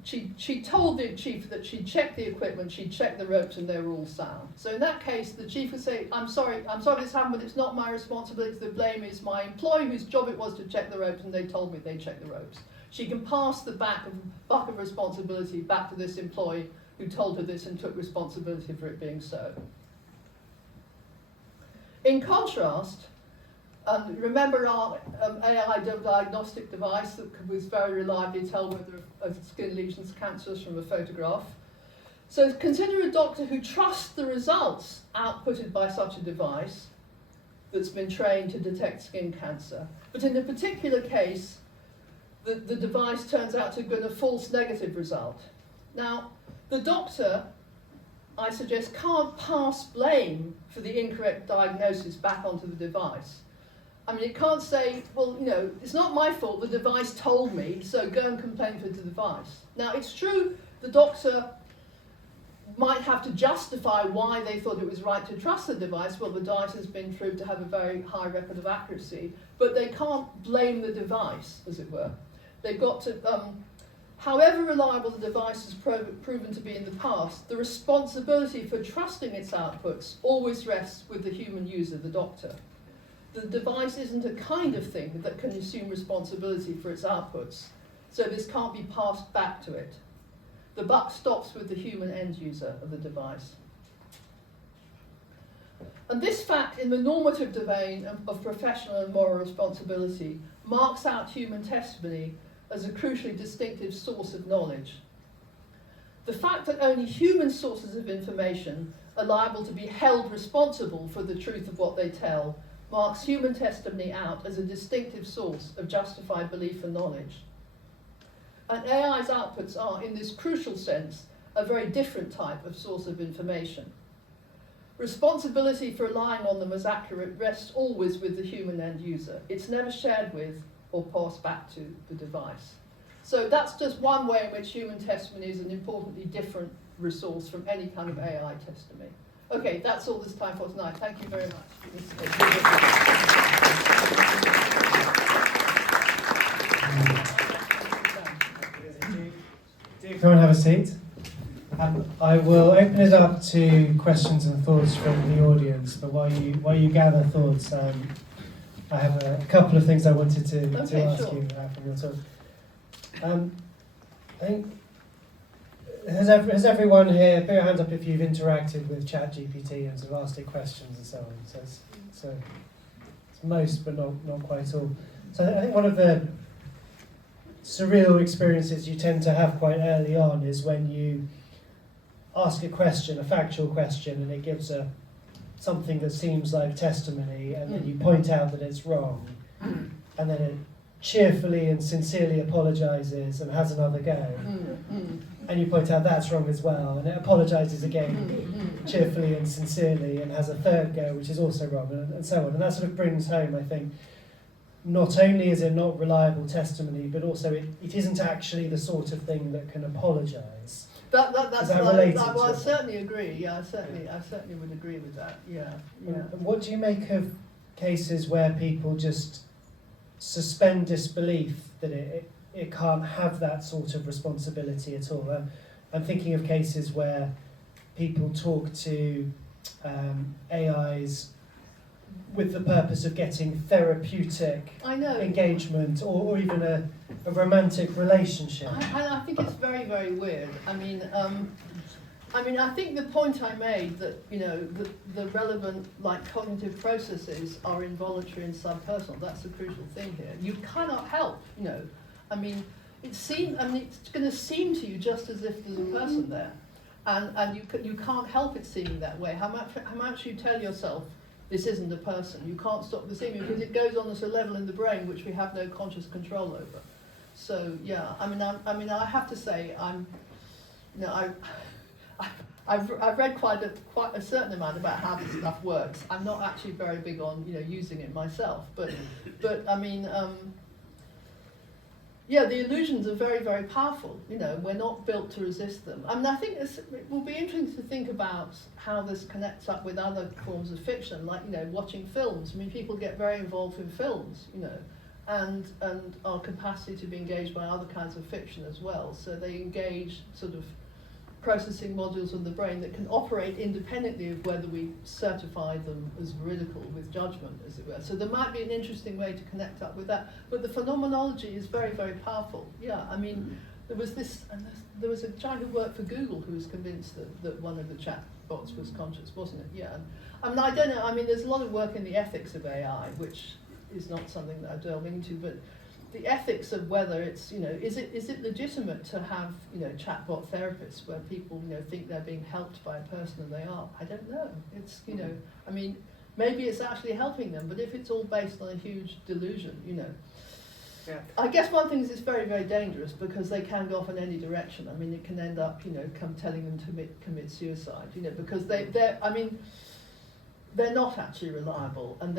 told the chief that she'd checked the equipment, she'd checked the ropes, and they were all sound. So in that case, the chief would say, I'm sorry this happened, but it's not my responsibility. The blame is my employee, whose job it was to check the ropes, and they told me they checked the ropes. She can pass the buck of responsibility back to this employee who told her this and took responsibility for it being so. In contrast, remember our AI diagnostic device that could very reliably tell whether a skin lesion is cancerous from a photograph. So consider a doctor who trusts the results outputted by such a device that's been trained to detect skin cancer. But in a particular case, the device turns out to have been a false negative result. Now, the doctor, I suggest, can't pass blame for the incorrect diagnosis back onto the device. I mean, it can't say, well, it's not my fault, the device told me, so go and complain to the device. Now, it's true the doctor might have to justify why they thought it was right to trust the device. Well, the device has been proved to have a very high record of accuracy, but they can't blame the device, as it were. They've got to, however reliable the device has proven to be in the past, the responsibility for trusting its outputs always rests with the human user, the doctor. The device isn't a kind of thing that can assume responsibility for its outputs, so this can't be passed back to it. The buck stops with the human end user of the device. And this fact in the normative domain of professional and moral responsibility marks out human testimony as a crucially distinctive source of knowledge. The fact that only human sources of information are liable to be held responsible for the truth of what they tell marks human testimony out as a distinctive source of justified belief and knowledge. And AI's outputs are, in this crucial sense, a very different type of source of information. Responsibility for relying on them as accurate rests always with the human end user. It's never shared with or passed back to the device. So that's just one way in which human testimony is an importantly different resource from any kind of AI testimony. Okay, that's all there's time for tonight. Thank you very much. Do come and have a seat. I will open it up to questions and thoughts from the audience, but while you gather thoughts, I have a couple of things I wanted to Okay, ask sure. you from your talk. I think, has everyone here, put your hands up if you've interacted with ChatGPT and sort of asked it questions and so on. So it's most, but not quite all. So I think one of the surreal experiences you tend to have quite early on is when you ask a question, a factual question, and it gives something that seems like testimony, and then you point out that it's wrong, and then it cheerfully and sincerely apologises and has another go, and you point out that's wrong as well, and it apologises again, cheerfully and sincerely, and has a third go, which is also wrong, and so on. And that sort of brings home, I think, not only is it not reliable testimony, but also it isn't actually the sort of thing that can apologise. That's that right. related Well, I to it? certainly agree. Yeah, I certainly would agree with that. Yeah. And what do you make of cases where people just suspend disbelief that it can't have that sort of responsibility at all? I'm thinking of cases where people talk to AIs with the purpose of getting therapeutic engagement or even a romantic relationship. I think it's very, very weird. I mean, I think the point I made that the relevant cognitive processes are involuntary and subpersonal. That's the crucial thing here. You cannot help. It's going to seem to you just as if there's a person there, and you can't help it seeming that way. How much you tell yourself this isn't a person, you can't stop the seeming because it goes on at a level in the brain which we have no conscious control over. So yeah, I have to say I've read quite a certain amount about how this stuff works. I'm not actually very big on using it myself, but the illusions are very, very powerful. We're not built to resist them. I think it will be interesting to think about how this connects up with other forms of fiction, like watching films. People get very involved in films, and our capacity to be engaged by other kinds of fiction as well. So they engage sort of processing modules of the brain that can operate independently of whether we certify them as veridical with judgment, as it were. So there might be an interesting way to connect up with that. But the phenomenology is very, very powerful. Yeah, there was a guy who worked for Google who was convinced that one of the chatbots was conscious, wasn't it? Yeah. I don't know. There's a lot of work in the ethics of AI, which is not something that I delve into, but the ethics of whether it's, is it legitimate to have, chatbot therapists where people, think they're being helped by a person and they are? I don't know. It's, maybe it's actually helping them, but if it's all based on a huge delusion, Yeah. I guess one thing is it's very, very dangerous because they can go off in any direction. It can end up, come telling them to commit suicide, because they're not actually reliable, and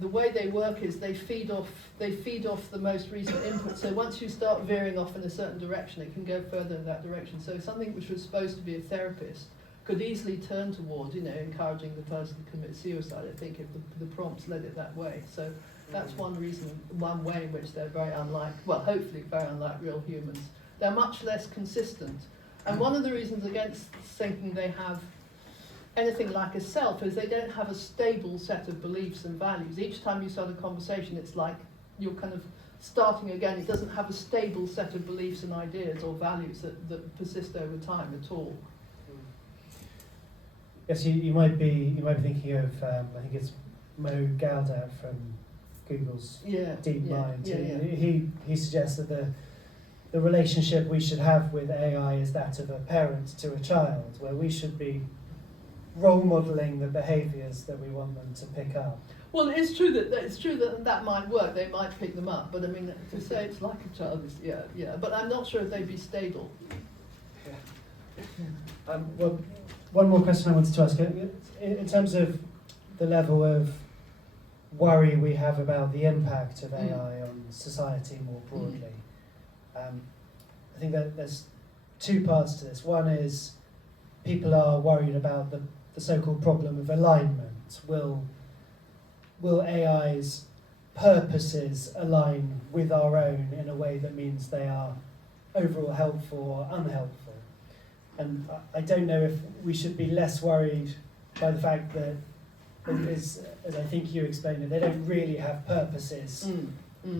the way they work is they feed off the most recent input. So once you start veering off in a certain direction, it can go further in that direction. So something which was supposed to be a therapist could easily turn towards, encouraging the person to commit suicide, I think, if the prompts led it that way. So that's one way in which they're very hopefully very unlike real humans. They're much less consistent. And one of the reasons against thinking they have anything like a self is they don't have a stable set of beliefs and values. Each time you start a conversation, it's like you're kind of starting again. It doesn't have a stable set of beliefs and ideas or values that persist over time at all. Yes, you might be thinking of I think it's Mo Gaudat from Google's DeepMind. He suggests that the relationship we should have with AI is that of a parent to a child, where we should be role modelling the behaviours that we want them to pick up. Well, it's true that might work. They might pick them up, but to say it's like a child is But I'm not sure if they'd be stable. Well, one more question I wanted to ask. In terms of the level of worry we have about the impact of AI on society more broadly, I think that there's two parts to this. One is people are worried about the so-called problem of alignment. Will AI's purposes align with our own in a way that means they are overall helpful or unhelpful? And I don't know if we should be less worried by the fact that as I think you explained it, they don't really have purposes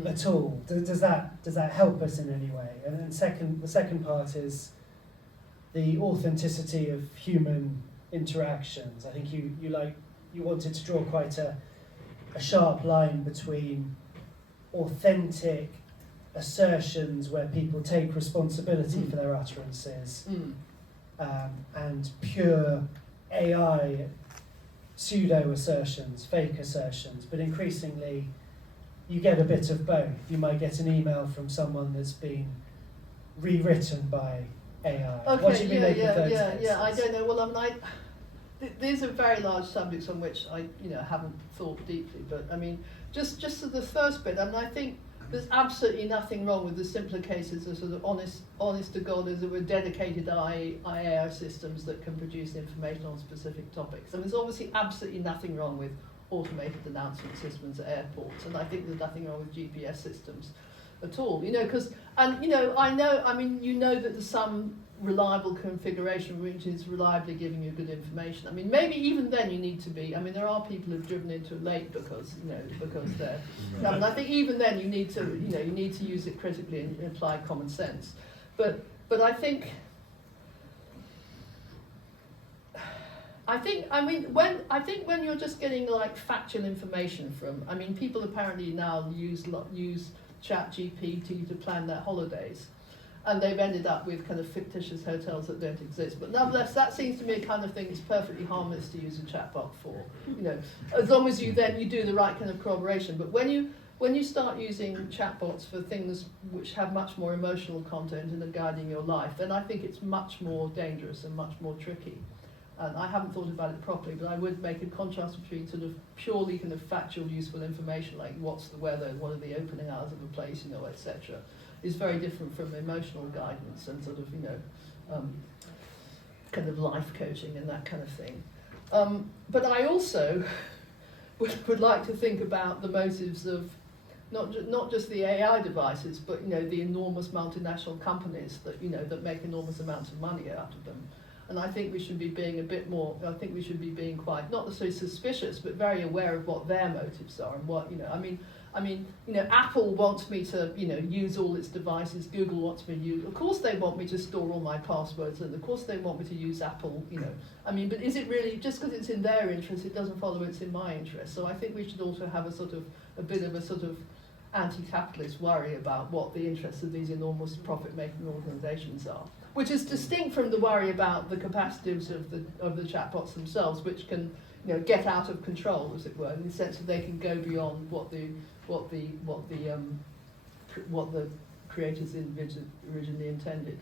at all. Does that help us in any way? And then the second part is the authenticity of human interactions. I think you wanted to draw quite a sharp line between authentic assertions where people take responsibility for their utterances and pure AI pseudo assertions, fake assertions, but increasingly you get a bit of both. You might get an email from someone that's been rewritten by AI. Okay, What do you make of those cases? I don't know. Well, these are very large subjects on which I haven't thought deeply. But I mean, just to the first bit, I think there's absolutely nothing wrong with the simpler cases of sort of honest to God, as it were, dedicated AI systems that can produce information on specific topics. And there's obviously absolutely nothing wrong with automated announcement systems at airports, and I think there's nothing wrong with GPS systems at all. I know that there's some reliable configuration which is reliably giving you good information. I mean, maybe even then you need to be. I mean, there are people who've driven into a lake because they're. I think even then you need to use it critically and apply common sense. But I think when you're just getting like factual information from, people apparently now use ChatGPT to plan their holidays, and they've ended up with kind of fictitious hotels that don't exist. But nonetheless, that seems to me a kind of thing that's perfectly harmless to use a chatbot for. As long as you do the right kind of corroboration. But when you start using chatbots for things which have much more emotional content and are guiding your life, then I think it's much more dangerous and much more tricky. And I haven't thought about it properly, but I would make a contrast between sort of purely kind of factual, useful information, like what's the weather, what are the opening hours of a place, etc., is very different from emotional guidance and sort of, kind of life coaching and that kind of thing. But I also would like to think about the motives of not just the AI devices, but the enormous multinational companies that make enormous amounts of money out of them. And I think we should be being a bit more. I think we should be being quite not necessarily suspicious, but very aware of what their motives are and what Apple wants me to use all its devices. Google wants me to use. Of course, they want me to store all my passwords, and of course they want me to use Apple. But is it really just because it's in their interest? It doesn't follow it's in my interest. So I think we should also have a bit of a anti-capitalist worry about what the interests of these enormous profit-making organisations are, which is distinct from the worry about the capacities of the chatbots themselves, which can get out of control, as it were, in the sense that they can go beyond what the creators originally intended.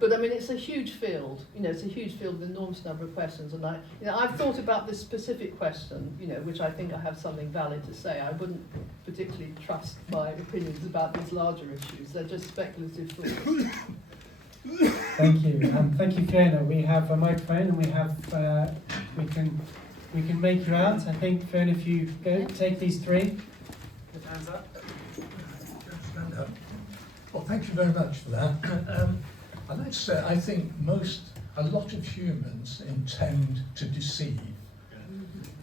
But it's a huge field. It's a huge field with an enormous number of questions, and I've thought about this specific question, which I think I have something valid to say. I wouldn't particularly trust my opinions about these larger issues. They're just speculative thoughts. Thank you. Thank you, Fiona. We have a microphone, and we have we can make you out. I think, Fiona, if you go take these three. Put hands up. Stand up. Well, thank you very much for that. I'd like to say I think a lot of humans intend to deceive.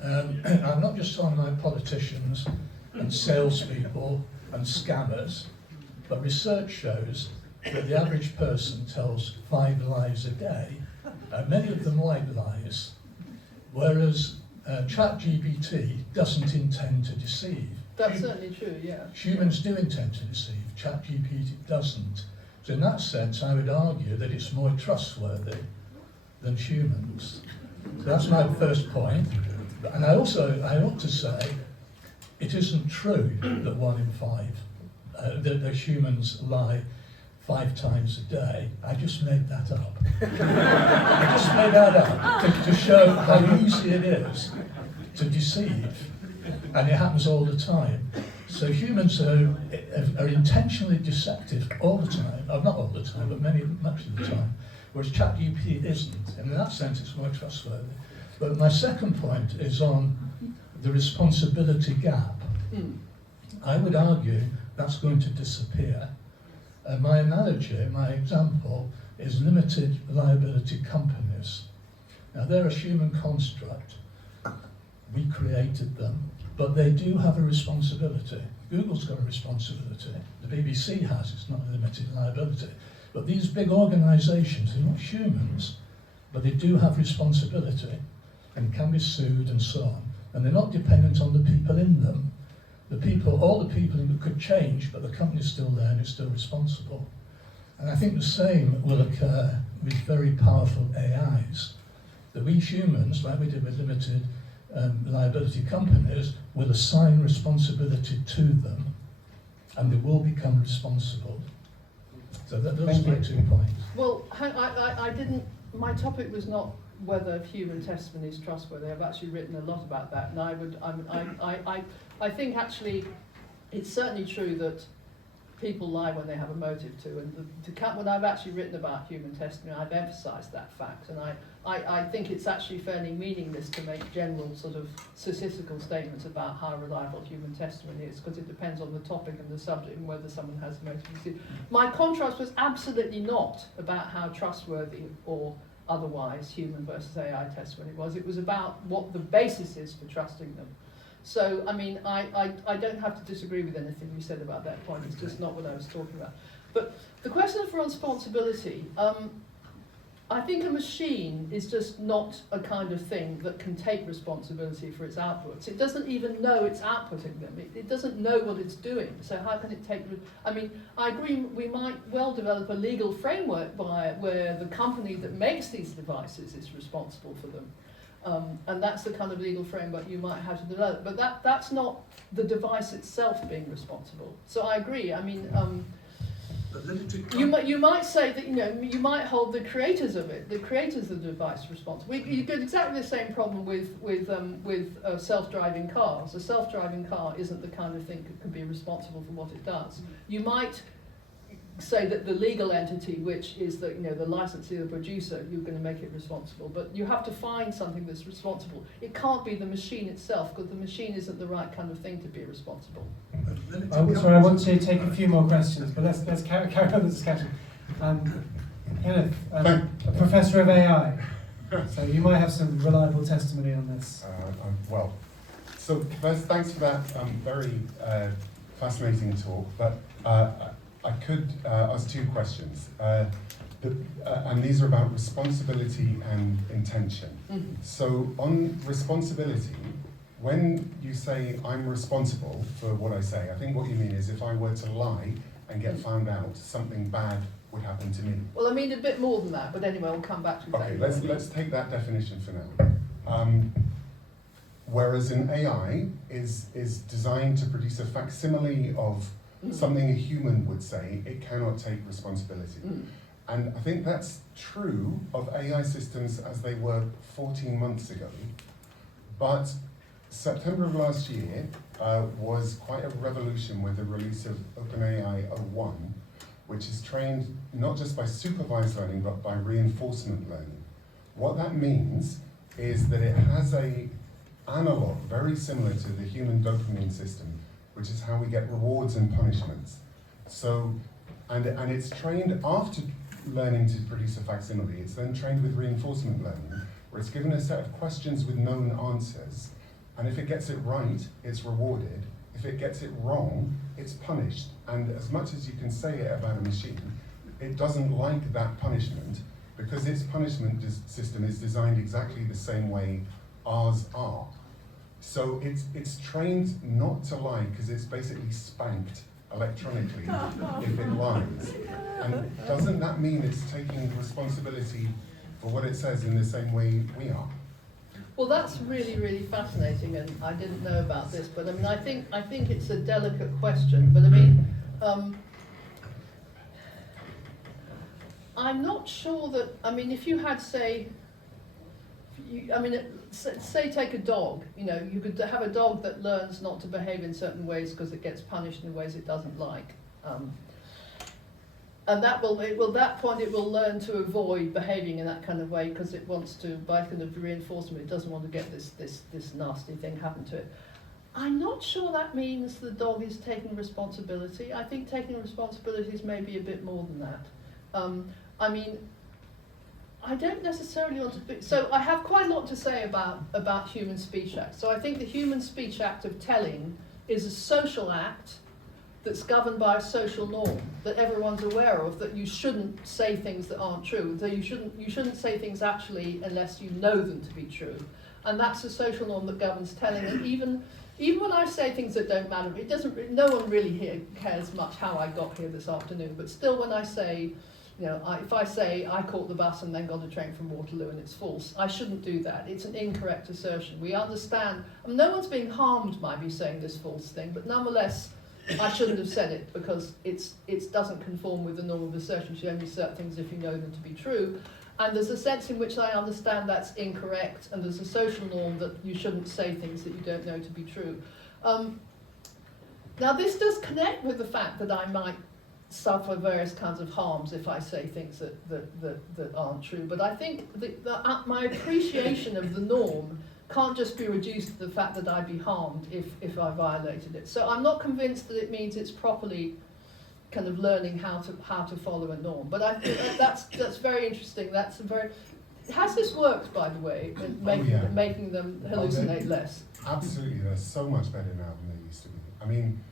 I'm not just talking about politicians and salespeople and scammers, but research shows that the average person tells 5 lies a day, many of them white lies, whereas ChatGPT doesn't intend to deceive. That's certainly true, yeah. Humans do intend to deceive, ChatGPT doesn't. So in that sense, I would argue that it's more trustworthy than humans. So that's my first point. And I ought to say, it isn't true that 1 in 5, that the humans lie 5 times a day. I just made that up. I just made that up to show how easy it is to deceive. And it happens all the time. So humans are intentionally deceptive all the time. Not all the time, but much of the time. Whereas ChatGPT isn't. And in that sense, it's more trustworthy. But my second point is on the responsibility gap. I would argue that's going to disappear. My analogy, my example, is limited liability companies. Now, they're a human construct. we created them, but they do have a responsibility. Google's got a responsibility. The BBC has. It's not a limited liability. But these big organisations, they're not humans, but they do have responsibility and can be sued and so on. And they're not dependent on the people in them. The people, all the people in them could change, but the company's still there and it's still responsible. And I think the same will occur with very powerful AIs. That we humans, like we did with limited liability companies, will assign responsibility to them and they will become responsible. So those are my 2 points. Well, I didn't, my topic was not whether human testimony is trustworthy. I've actually written a lot about that, and I think actually it's certainly true that people lie when they have a motive to, and when I've actually written about human testimony, I've emphasised that fact, and I think it's actually fairly meaningless to make general sort of statistical statements about how reliable human testimony is, because it depends on the topic and the subject and whether someone has a motive. My contrast was absolutely not about how trustworthy or otherwise human versus AI testimony was. It was about what the basis is for trusting them. So, I mean, I don't have to disagree with anything you said about that point. It's just not what I was talking about. But the question of responsibility, I think a machine is just not a kind of thing that can take responsibility for its outputs. It doesn't even know it's outputting them. It doesn't know what it's doing. So how can it take... I mean, I agree we might well develop a legal framework where the company that makes these devices is responsible for them. And that's the kind of legal framework you might have to develop. But that's not the device itself being responsible. So I agree. I mean, you might say that, you might hold the creators of it, the creators of the device responsible. You get exactly the same problem with self-driving cars. A self-driving car isn't the kind of thing that can be responsible for what it does. You might say that the legal entity, which is the licensee, the producer, you're going to make it responsible. But you have to find something that's responsible. It can't be the machine itself, because the machine isn't the right kind of thing to be responsible. Sorry, I want to take a few more questions, but let's carry on the discussion. Kenneth, a professor of AI, so you might have some reliable testimony on this. Well, so first, thanks for that very fascinating talk. But I could ask 2 questions, and these are about responsibility and intention. Mm-hmm. So on responsibility, when you say I'm responsible for what I say, I think what you mean is if I were to lie and get found out, something bad would happen to me. Well, I mean a bit more than that, but anyway, we'll come back to that. Okay, let's take that definition for now. Whereas an AI is designed to produce a facsimile of something a human would say, it cannot take responsibility. And I think that's true of AI systems as they were 14 months ago. But September of last year was quite a revolution with the release of OpenAI 01, which is trained not just by supervised learning, but by reinforcement learning. What that means is that it has an analog very similar to the human dopamine system, which is how we get rewards and punishments. So, and it's trained after learning to produce a facsimile. It's then trained with reinforcement learning, where it's given a set of questions with known answers, and if it gets it right, it's rewarded. If it gets it wrong, it's punished. And as much as you can say it about a machine, it doesn't like that punishment, because its punishment system is designed exactly the same way ours are. So it's trained not to lie, because it's basically spanked electronically if it lies. And doesn't that mean it's taking responsibility for what it says in the same way we are? Well, that's really, really fascinating, and I didn't know about this, but I mean, I think it's a delicate question, but I mean, I'm not sure that, I mean, if you had, say, say take a dog, you could have a dog that learns not to behave in certain ways because it gets punished in ways it doesn't like. And that that point it will learn to avoid behaving in that kind of way because it wants to, by kind of reinforcement, it doesn't want to get this nasty thing happen to it. I'm not sure that means the dog is taking responsibility. I think taking responsibility is maybe a bit more than that. I mean, I don't necessarily want to be, so I have quite a lot to say about Human Speech Act. So I think the Human Speech Act of telling is a social act that's governed by a social norm that everyone's aware of, that you shouldn't say things that aren't true. So you shouldn't say things actually unless you know them to be true. And that's a social norm that governs telling. And even when I say things that don't matter, it doesn't. No one really here cares much how I got here this afternoon. But still, when I say, if I say I caught the bus and then got a train from Waterloo and it's false, I shouldn't do that. It's an incorrect assertion. We understand. No one's being harmed by me saying this false thing, but nonetheless, I shouldn't have said it because it doesn't conform with the norm of assertion. You should only assert things if you know them to be true. And there's a sense in which I understand that's incorrect, and there's a social norm that you shouldn't say things that you don't know to be true. Now, this does connect with the fact that I might suffer various kinds of harms if I say things that aren't true. But I think my appreciation of the norm can't just be reduced to the fact that I'd be harmed if I violated it. So I'm not convinced that it means it's properly kind of learning how to follow a norm. But I think that's very interesting. Has this worked, by the way, in making them hallucinate less? Absolutely, they're so much better now than they used to be. I mean,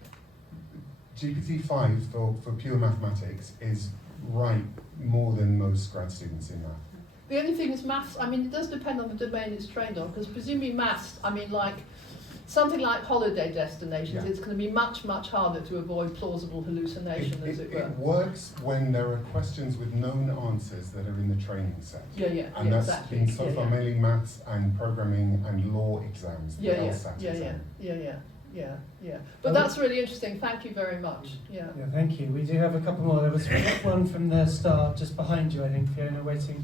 GPT-5 for pure mathematics is right more than most grad students in math. The only thing is maths, I mean, it does depend on the domain it's trained on, because presumably maths, I mean, like, something like holiday destinations, it's going to be much, much harder to avoid plausible hallucination, as it were. It works when there are questions with known answers that are in the training set. And that's exactly. been so far mainly maths and programming and law exams. But that's really interesting. Thank you very much. Yeah, thank you. We do have a couple more. There was one from the start, just behind you, I think, Fiona, waiting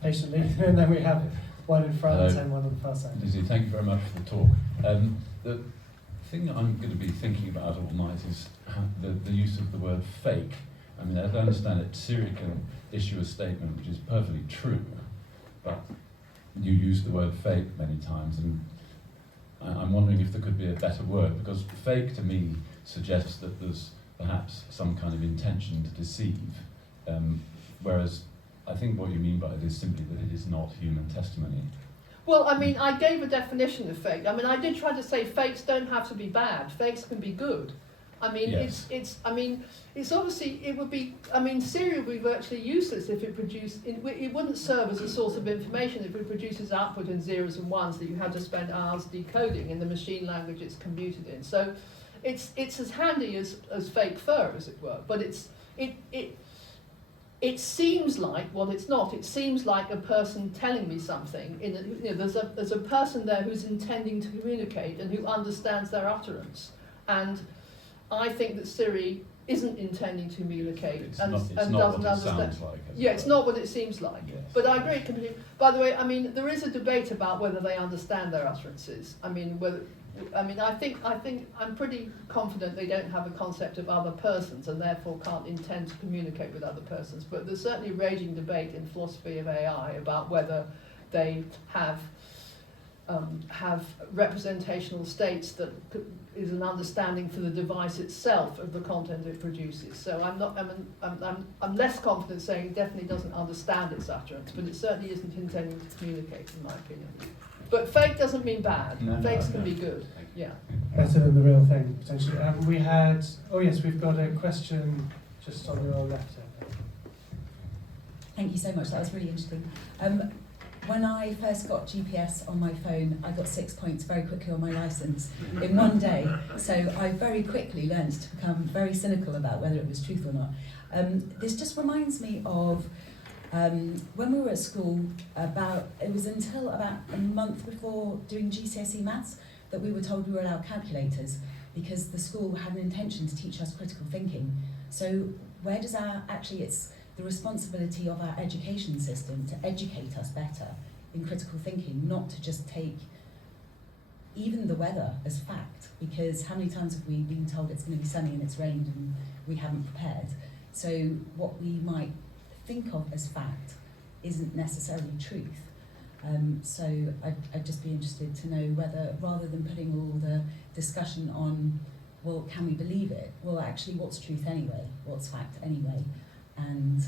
patiently. And then we have one in front and one on the far side. Lizzie, thank you very much for the talk. The thing that I'm going to be thinking about all night is the use of the word fake. I mean, as I understand it, Siri can issue a statement which is perfectly true, but you use the word fake many times, and I'm wondering if there could be a better word, because fake to me suggests that there's perhaps some kind of intention to deceive, whereas I think what you mean by it is simply that it is not human testimony. Well, I mean, I gave a definition of fake. I mean, I did try to say fakes don't have to be bad. Fakes can be good. I mean, yes. it's obviously, it would be, I mean, Siri would be virtually useless if it produced, it wouldn't serve as a source of information if it produces output in zeros and ones that you had to spend hours decoding in the machine language it's computed in. So it's as handy as fake fur, as it were, but it seems like, well, it's not. It seems like a person telling me something. There's a person there who's intending to communicate and who understands their utterance. And I think that Siri isn't intending to communicate and doesn't understand. It's not what it seems like. Yes. But I agree completely. By the way, I mean, there is a debate about whether they understand their utterances. I mean, I think I'm pretty confident they don't have a concept of other persons and therefore can't intend to communicate with other persons. But there's certainly a raging debate in philosophy of AI about whether they have representational states that is an understanding for the device itself of the content it produces. So I'm less confident saying it definitely doesn't understand its utterance, but it certainly isn't intending to communicate, in my opinion. But fake doesn't mean bad. Fakes can be good. Yeah. Better than the real thing, potentially. We've got a question just on your left hand. Thank you so much. That was really interesting. When I first got GPS on my phone, I got 6 points very quickly on my licence in one day. So I very quickly learned to become very cynical about whether it was truth or not. This just reminds me of when we were at school, it was until about a month before doing GCSE maths that we were told we were allowed calculators because the school had an intention to teach us critical thinking. So where does it's the responsibility of our education system to educate us better in critical thinking, not to just take even the weather as fact, because how many times have we been told it's going to be sunny and it's rained and we haven't prepared? So what we might think of as fact isn't necessarily truth. So I'd just be interested to know whether, rather than putting all the discussion on, well, can we believe it? Well, actually, what's truth anyway? What's fact anyway? And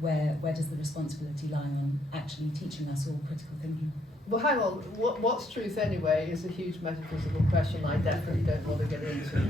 where does the responsibility lie on actually teaching us all critical thinking? Well, hang on. What's truth anyway is a huge metaphysical question I definitely don't want to get into.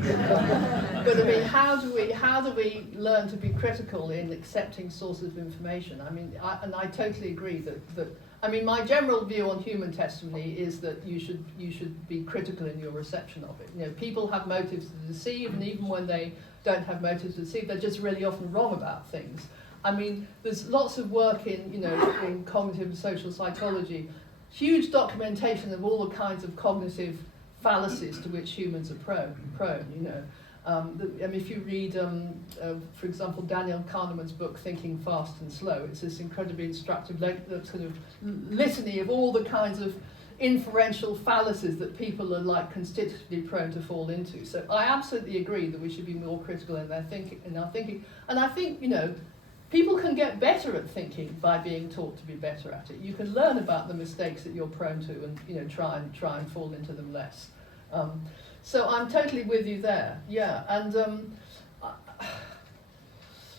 But I mean, how do we learn to be critical in accepting sources of information? I mean, I totally agree that I mean, my general view on human testimony is that you should be critical in your reception of it. You know, people have motives to deceive, and even when they don't have motives to deceive, they're just really often wrong about things. I mean, there's lots of work in cognitive and social psychology. Huge documentation of all the kinds of cognitive fallacies to which humans are prone. You know, I mean, if you read, for example, Daniel Kahneman's book "Thinking Fast and Slow," it's this incredibly instructive sort of litany of all the kinds of inferential fallacies that people are like constitutively prone to fall into. So I absolutely agree that we should be more critical in our thinking, and I think people can get better at thinking by being taught to be better at it. You can learn about the mistakes that you're prone to, and try and fall into them less. So I'm totally with you there. Yeah, and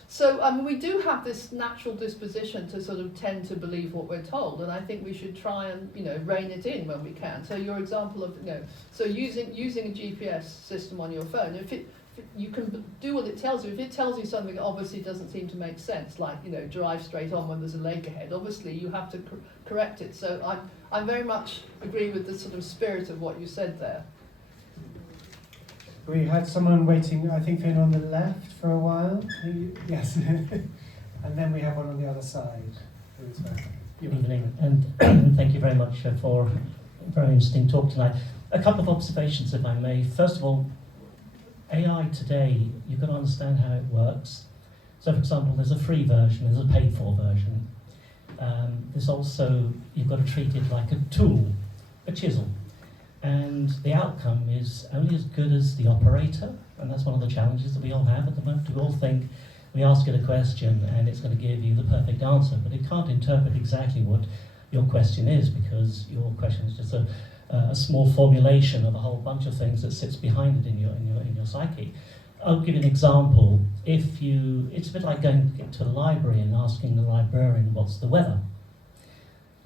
so I mean, we do have this natural disposition to sort of tend to believe what we're told, and I think we should try and rein it in when we can. So your example of so using a GPS system on your phone, you can do what it tells you. If it tells you something that obviously doesn't seem to make sense, like drive straight on when there's a lake ahead, obviously you have to correct it. So I very much agree with the sort of spirit of what you said there. We had someone waiting, I think, in on the left for a while. Yes. And then we have one on the other side. Good evening, and thank you very much for a very interesting talk tonight. A couple of observations, if I may. First of all, AI today, you've got to understand how it works. So, for example, there's a free version, there's a paid-for version. There's also, you've got to treat it like a tool, a chisel. And the outcome is only as good as the operator, and that's one of the challenges that we all have at the moment. We all think we ask it a question and it's going to give you the perfect answer, but it can't interpret exactly what your question is, because your question is just a small formulation of a whole bunch of things that sits behind it in your psyche. I'll give you an example. It's a bit like going to the library and asking the librarian what's the weather.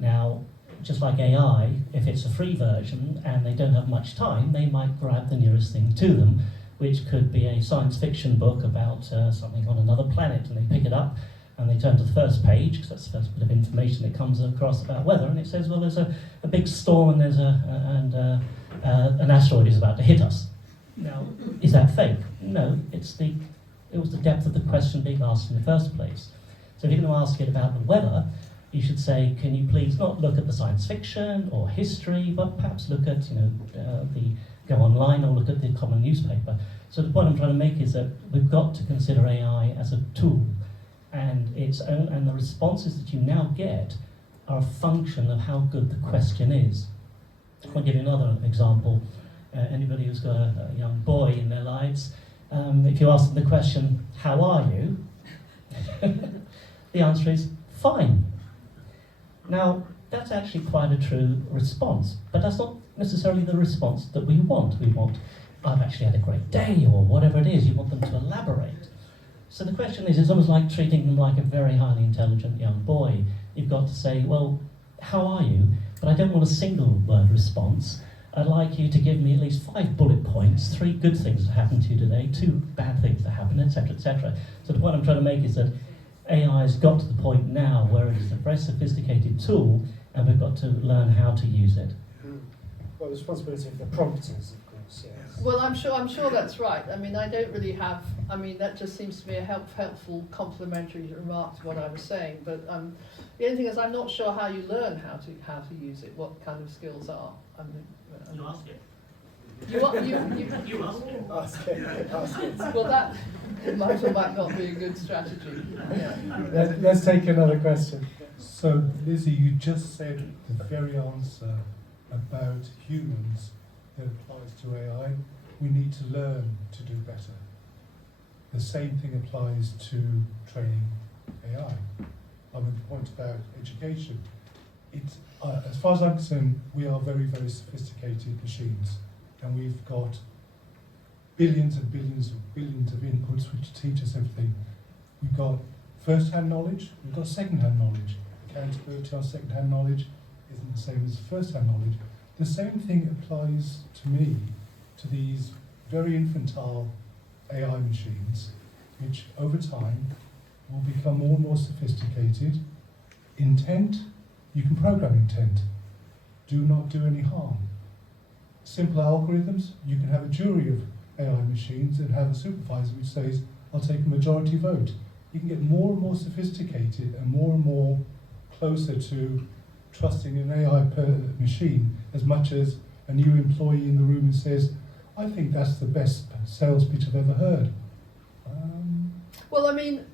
Now, just like AI, if it's a free version and they don't have much time, they might grab the nearest thing to them, which could be a science fiction book about something on another planet, and they pick it up and they turn to the first page, because that's the first bit of information that comes across about weather, and it says, well, there's a big storm and an asteroid is about to hit us. Now, is that fake? No, it was the depth of the question being asked in the first place. So if you're going to ask it about the weather, you should say, can you please not look at the science fiction or history, but perhaps look at, go online or look at the common newspaper. So the point I'm trying to make is that we've got to consider AI as a tool, and the responses that you now get are a function of how good the question is. I'll give you another example. Anybody who's got a young boy in their lives, if you ask them the question, how are you? The answer is, fine. Now, that's actually quite a true response, but that's not necessarily the response that we want. We want, I've actually had a great day, or whatever it is. You want them to elaborate. So the question is, it's almost like treating them like a very highly intelligent young boy. You've got to say, well, how are you? But I don't want a single word response. I'd like you to give me at least 5 bullet points, 3 good things that happened to you today, 2 bad things that happened, etc., etc. So the point I'm trying to make is that AI has got to the point now where it is a very sophisticated tool, and we've got to learn how to use it. Well, the responsibility of the prompters, of course, yes. Well, I'm sure that's right. I mean, I don't really have. I mean, that just seems to be a helpful complementary remark to what I was saying. But the only thing is, I'm not sure how you learn how to use it. What kind of skills are? You ask it. You ask it. Ask it. Well, that might or might not be a good strategy. Yeah. Let's take another question. So, Lizzie, you just said the very answer about humans that applies to AI. We need to learn to do better. The same thing applies to training AI. I would point about education. As far as I'm concerned, we are very, very sophisticated machines, and we've got billions and billions of inputs which teach us everything. We've got first-hand knowledge, we've got second-hand knowledge. Accountability on second-hand knowledge isn't the same as first-hand knowledge. The same thing applies to me, to these very infantile AI machines, which over time will become more and more sophisticated. Intent, you can program intent. Do not do any harm. Simple algorithms, you can have a jury of AI machines and have a supervisor which says, I'll take a majority vote. You can get more and more sophisticated and more closer to trusting an AI machine as much as a new employee in the room who says, I think that's the best sales pitch I've ever heard. Well, I mean,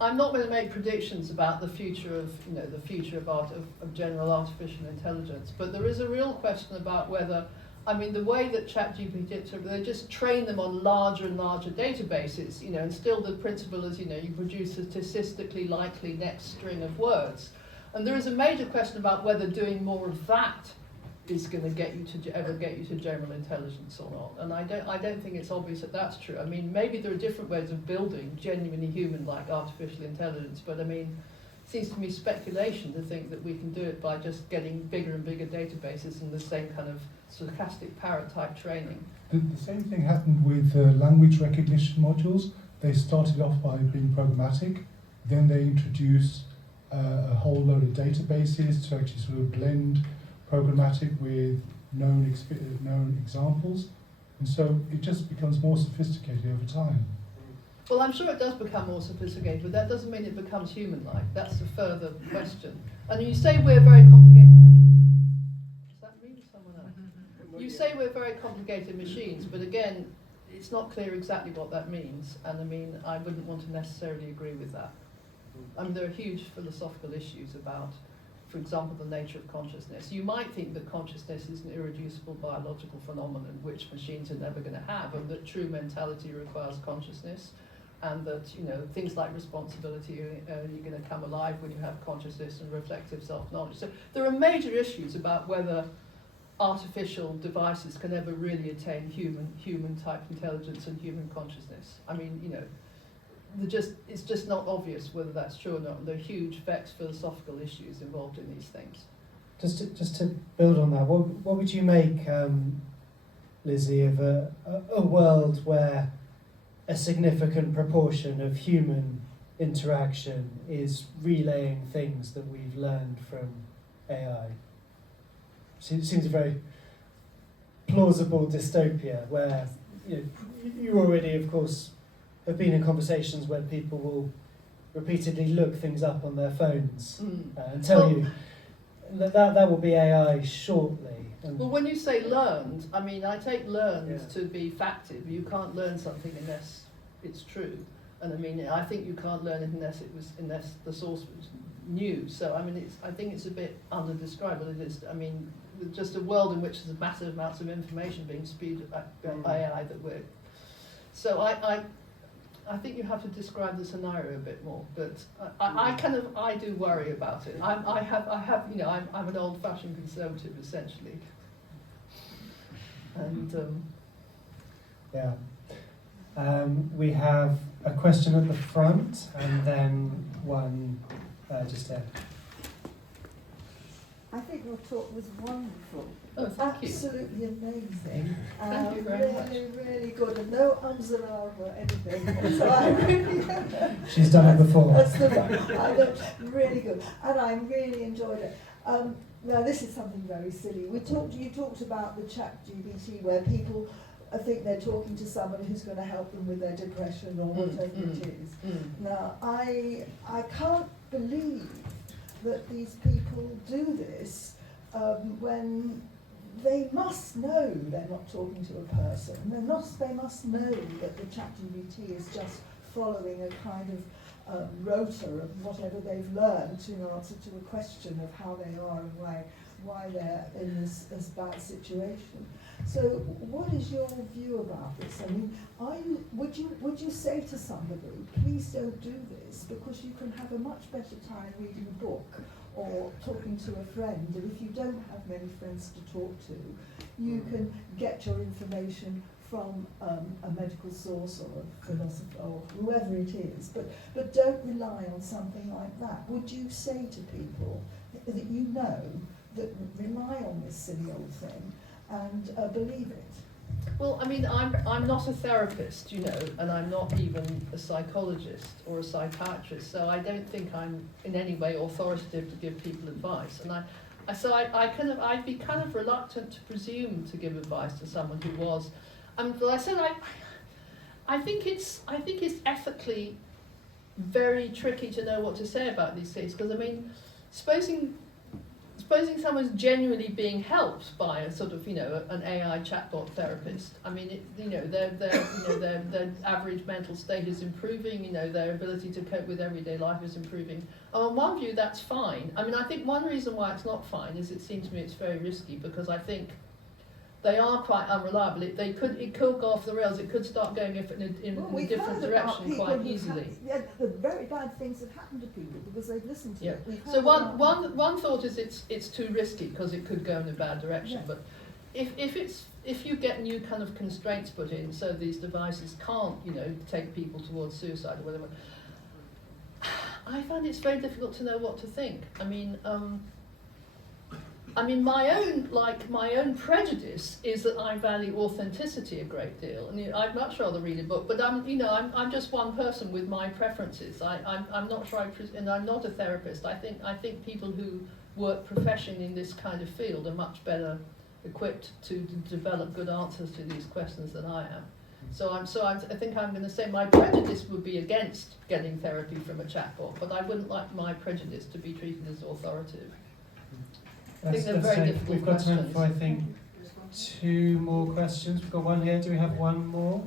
I'm not going to make predictions about the future of, the future of general artificial intelligence, but there is a real question about whether, the way that ChatGPT, they just train them on larger and larger databases, and still the principle is, you produce a statistically likely next string of words. And there is a major question about whether doing more of that is going to ever get you to general intelligence or not. And I don't think it's obvious that that's true. Maybe there are different ways of building genuinely human-like artificial intelligence, but it seems to me speculation to think that we can do it by just getting bigger and bigger databases and the same kind of stochastic parrot-type training. The same thing happened with language recognition modules. They started off by being programmatic, then they introduced a whole load of databases to actually sort of blend programmatic with known examples, and so it just becomes more sophisticated over time. Well, I'm sure it does become more sophisticated, but that doesn't mean it becomes human-like. That's the further question. And you say we're very complicated. Does that mean someone else? You say we're very complicated machines, but again, it's not clear exactly what that means. And I wouldn't want to necessarily agree with that. There are huge philosophical issues about, for example, the nature of consciousness. You might think that consciousness is an irreducible biological phenomenon which machines are never going to have, and that true mentality requires consciousness, and that things like responsibility are only going to come alive when you have consciousness and reflective self-knowledge. So there are major issues about whether artificial devices can ever really attain human type intelligence and human consciousness. It's just not obvious whether that's true or not. There are huge vexed philosophical issues involved in these things. Just to build on that, what would you make, Lizzie, of a world where a significant proportion of human interaction is relaying things that we've learned from AI? It seems a very plausible dystopia where you already, of course, have been in conversations where people will repeatedly look things up on their phones and tell you that will be AI shortly. Well, when you say learned, I take learned to be factive. You can't learn something unless it's true, and I think you can't learn it unless the source was new. So I think it's a bit underdescribed. It is. Just a world in which there's massive amounts of information being spewed by AI that we're. So I think you have to describe the scenario a bit more, but I do worry about it. I'm an old-fashioned conservative essentially, and we have a question at the front and then one just there. I think your talk was wonderful. Oh, thank you. Absolutely amazing. Thank you very much. Really good, and no ums and ahs or anything. So I really, she's done it before. That's the one. Really good, and I really enjoyed it. Now this is something very silly. You talked about the ChatGPT where people think they're talking to somebody who's going to help them with their depression or whatever it is. Now I can't believe that these people do this when they must know they're not talking to a person. They must know that the ChatGPT is just following a kind of rota of whatever they've learned in answer to a question of how they are and why they're in this bad situation. So what is your view about this? Would you say to somebody, please don't do this because you can have a much better time reading a book or talking to a friend, and if you don't have many friends to talk to, you can get your information from a medical source or a philosopher or whoever it is, but don't rely on something like that. Would you say to people that you know that rely on this silly old thing and believe it? Well, I mean, I'm not a therapist, you know, and I'm not even a psychologist or a psychiatrist, so I don't think I'm in any way authoritative to give people advice. And I'd be kind of reluctant to presume to give advice to someone who was. But I said I think it's ethically very tricky to know what to say about these things, because I mean, supposing someone's genuinely being helped by a sort of, you know, an AI chatbot therapist. I mean, their average mental state is improving. You know, their ability to cope with everyday life is improving. And on one view, that's fine. I mean, I think one reason why it's not fine is it seems to me it's very risky, because I think they are quite unreliable. It could go off the rails. It could start going in a different direction quite easily. The very bad things that happen to people because they've listened to it. So one thought is it's too risky because it could go in a bad direction. Yeah. But if you get new kind of constraints put in, so these devices can't, you know, take people towards suicide or whatever, I find it's very difficult to know what to think. I mean, my own prejudice is that I value authenticity a great deal, and I'd much rather read a book. But I'm just one person with my preferences. I'm not sure and I'm not a therapist. I think people who work professionally in this kind of field are much better equipped to develop good answers to these questions than I am. So I think I'm going to say my prejudice would be against getting therapy from a chatbot, but I wouldn't like my prejudice to be treated as authoritative. I think they're very difficult we've got questions. time for, I think, 2 more questions. We've got one here. Do we have one more?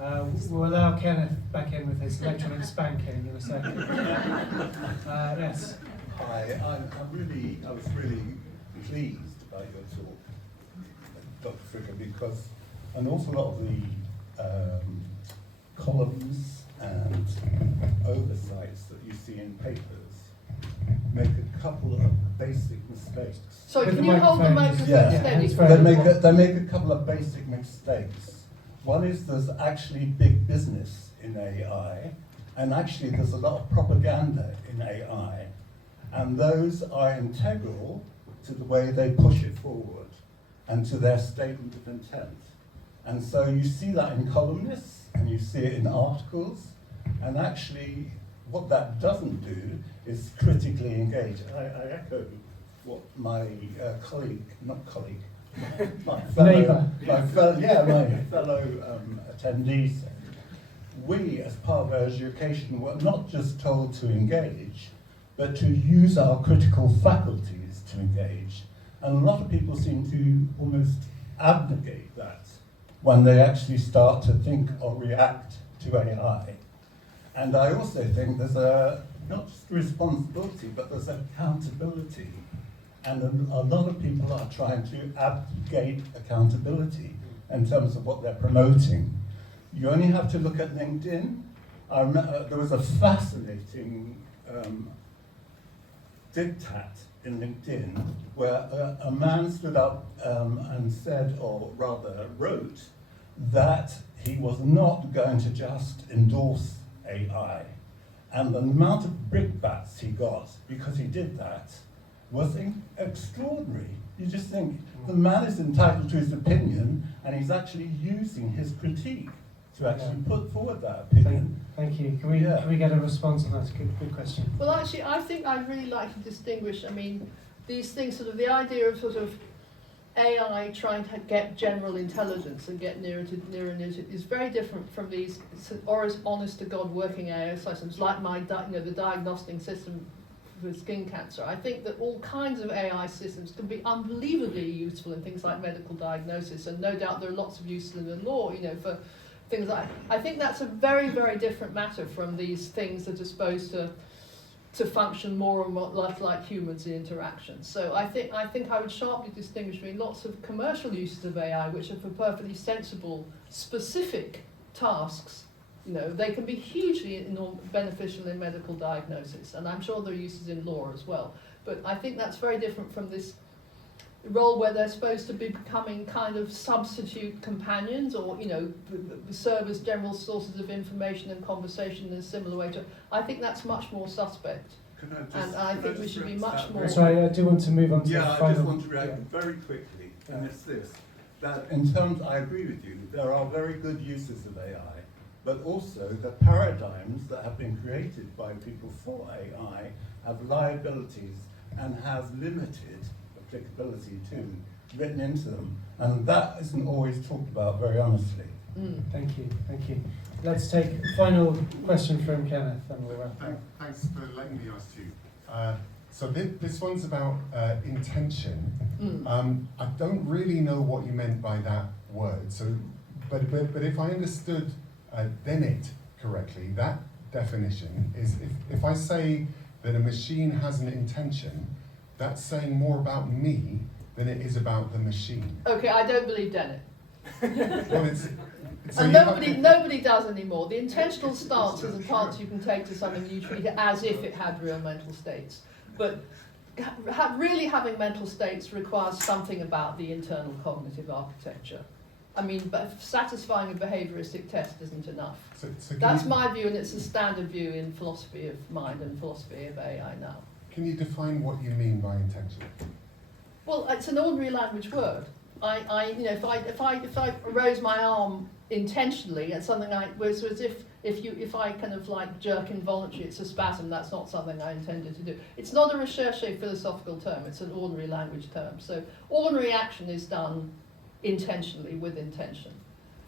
We'll allow Kenneth back in with his electronic spanking in a second. Yes. Hi, I was really pleased by your talk, Dr. Fricker, because an awful lot of the columns and oversights that you see in papers make a couple of basic mistakes. Sorry, can you hold the microphone steady? They make a couple of basic mistakes. One is there's actually big business in AI, and actually there's a lot of propaganda in AI, and those are integral to the way they push it forward and to their statement of intent. And so you see that in columnists, and you see it in articles, and actually what that doesn't do is critically engage. I echo what my my fellow attendee said. We, as part of our education, were not just told to engage, but to use our critical faculties to engage. And a lot of people seem to almost abnegate that when they actually start to think or react to AI. And I also think there's not just responsibility, but there's accountability. And a lot of people are trying to abdicate accountability in terms of what they're promoting. You only have to look at LinkedIn. I remember there was a fascinating diktat in LinkedIn where a man stood up and said, or rather wrote, that he was not going to just endorse AI. And the amount of brickbats he got because he did that was extraordinary. You just think the man is entitled to his opinion, and he's actually using his critique to actually put forward that opinion. Thank you. Can we get a response on that? Good question. Well, actually, I think I'd really like to distinguish, these things, sort of the idea of sort of AI trying to get general intelligence and get nearer is very different from these honest to God working AI systems like the diagnostic system with skin cancer. I think that all kinds of AI systems can be unbelievably useful in things like medical diagnosis, and no doubt there are lots of uses in the law, for things like. I think that's a very, very different matter from these things that are supposed to function more and more like humans in interaction. So I think I would sharply distinguish between lots of commercial uses of AI, which are for perfectly sensible, specific tasks. They can be hugely beneficial in medical diagnosis, and I'm sure there are uses in law as well. But I think that's very different from this role where they're supposed to be becoming kind of substitute companions, or serve as general sources of information and conversation in a similar way to. I think that's much more suspect. And I think we should be much more. Sorry, I do want to move on to the final. I just want to react very quickly, and it's this: that in terms, I agree with you. There are very good uses of AI, but also the paradigms that have been created by people for AI have liabilities and have limited applicability too written into them, and that isn't always talked about very honestly. Thank you. Let's take a final question from Kenneth, and we'll wrap up. Thanks for letting me ask you. So this one's about intention. I don't really know what you meant by that word. So, but if I understood Dennett correctly, that definition is if I say that a machine has an intention, that's saying more about me than it is about the machine. Okay, I don't believe Dennett. Well, so and nobody does anymore. The intentional stance is a stance you can take to something you treat it as if it had real mental states. But really having mental states requires something about the internal cognitive architecture. I mean, but satisfying a behaviouristic test isn't enough. So that's my view, and it's a standard view in philosophy of mind and philosophy of AI now. Can you define what you mean by intention? Well, it's an ordinary language word. If I raise my arm intentionally at something so as if I kind of like jerk involuntarily, it's a spasm. That's not something I intended to do. It's not a recherche philosophical term. It's an ordinary language term. So ordinary action is done intentionally with intention.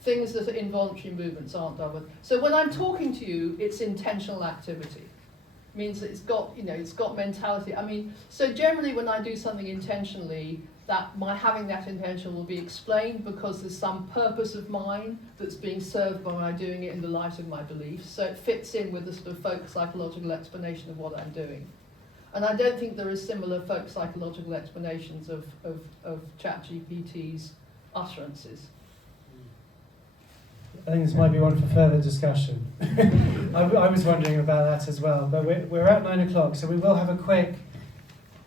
Things that are involuntary movements aren't done with. So when I'm talking to you, it's intentional activity. Means that it's got mentality. I mean, so generally when I do something intentionally, that my having that intention will be explained because there's some purpose of mine that's being served by my doing it in the light of my beliefs. So it fits in with the sort of folk psychological explanation of what I'm doing. And I don't think there is similar folk psychological explanations of ChatGPT's utterances. I think this might be one for further discussion. I was wondering about that as well, but we're at 9 o'clock, so we will have a quick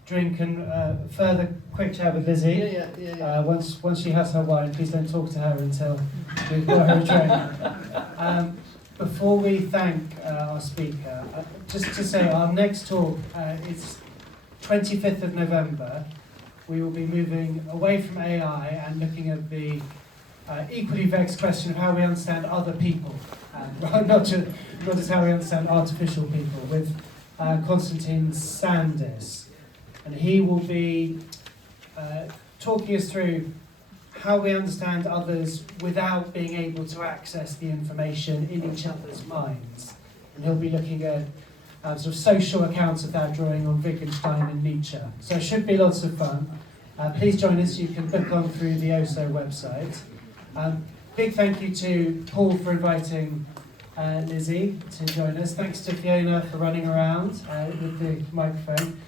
drink and further quick chat with Lizzie. Yeah. Once she has her wine, please don't talk to her until we've got her a drink. Before we thank our speaker, just to say our next talk is 25th of November. We will be moving away from AI and looking at the equally vexed question of how we understand other people, not just how we understand artificial people, with Konstantin Sandis. And he will be talking us through how we understand others without being able to access the information in each other's minds. And he'll be looking at sort of social accounts of that, drawing on Wittgenstein and Nietzsche. So it should be lots of fun. Please join us. You can book on through the OSO website. Big thank you to Paul for inviting Lizzie to join us. Thanks to Fiona for running around with the microphone.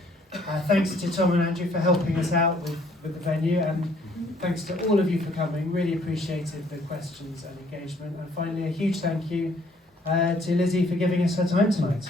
Thanks to Tom and Andrew for helping us out with the venue, and thanks to all of you for coming. Really appreciated the questions and engagement. And finally, a huge thank you to Lizzie for giving us her time tonight.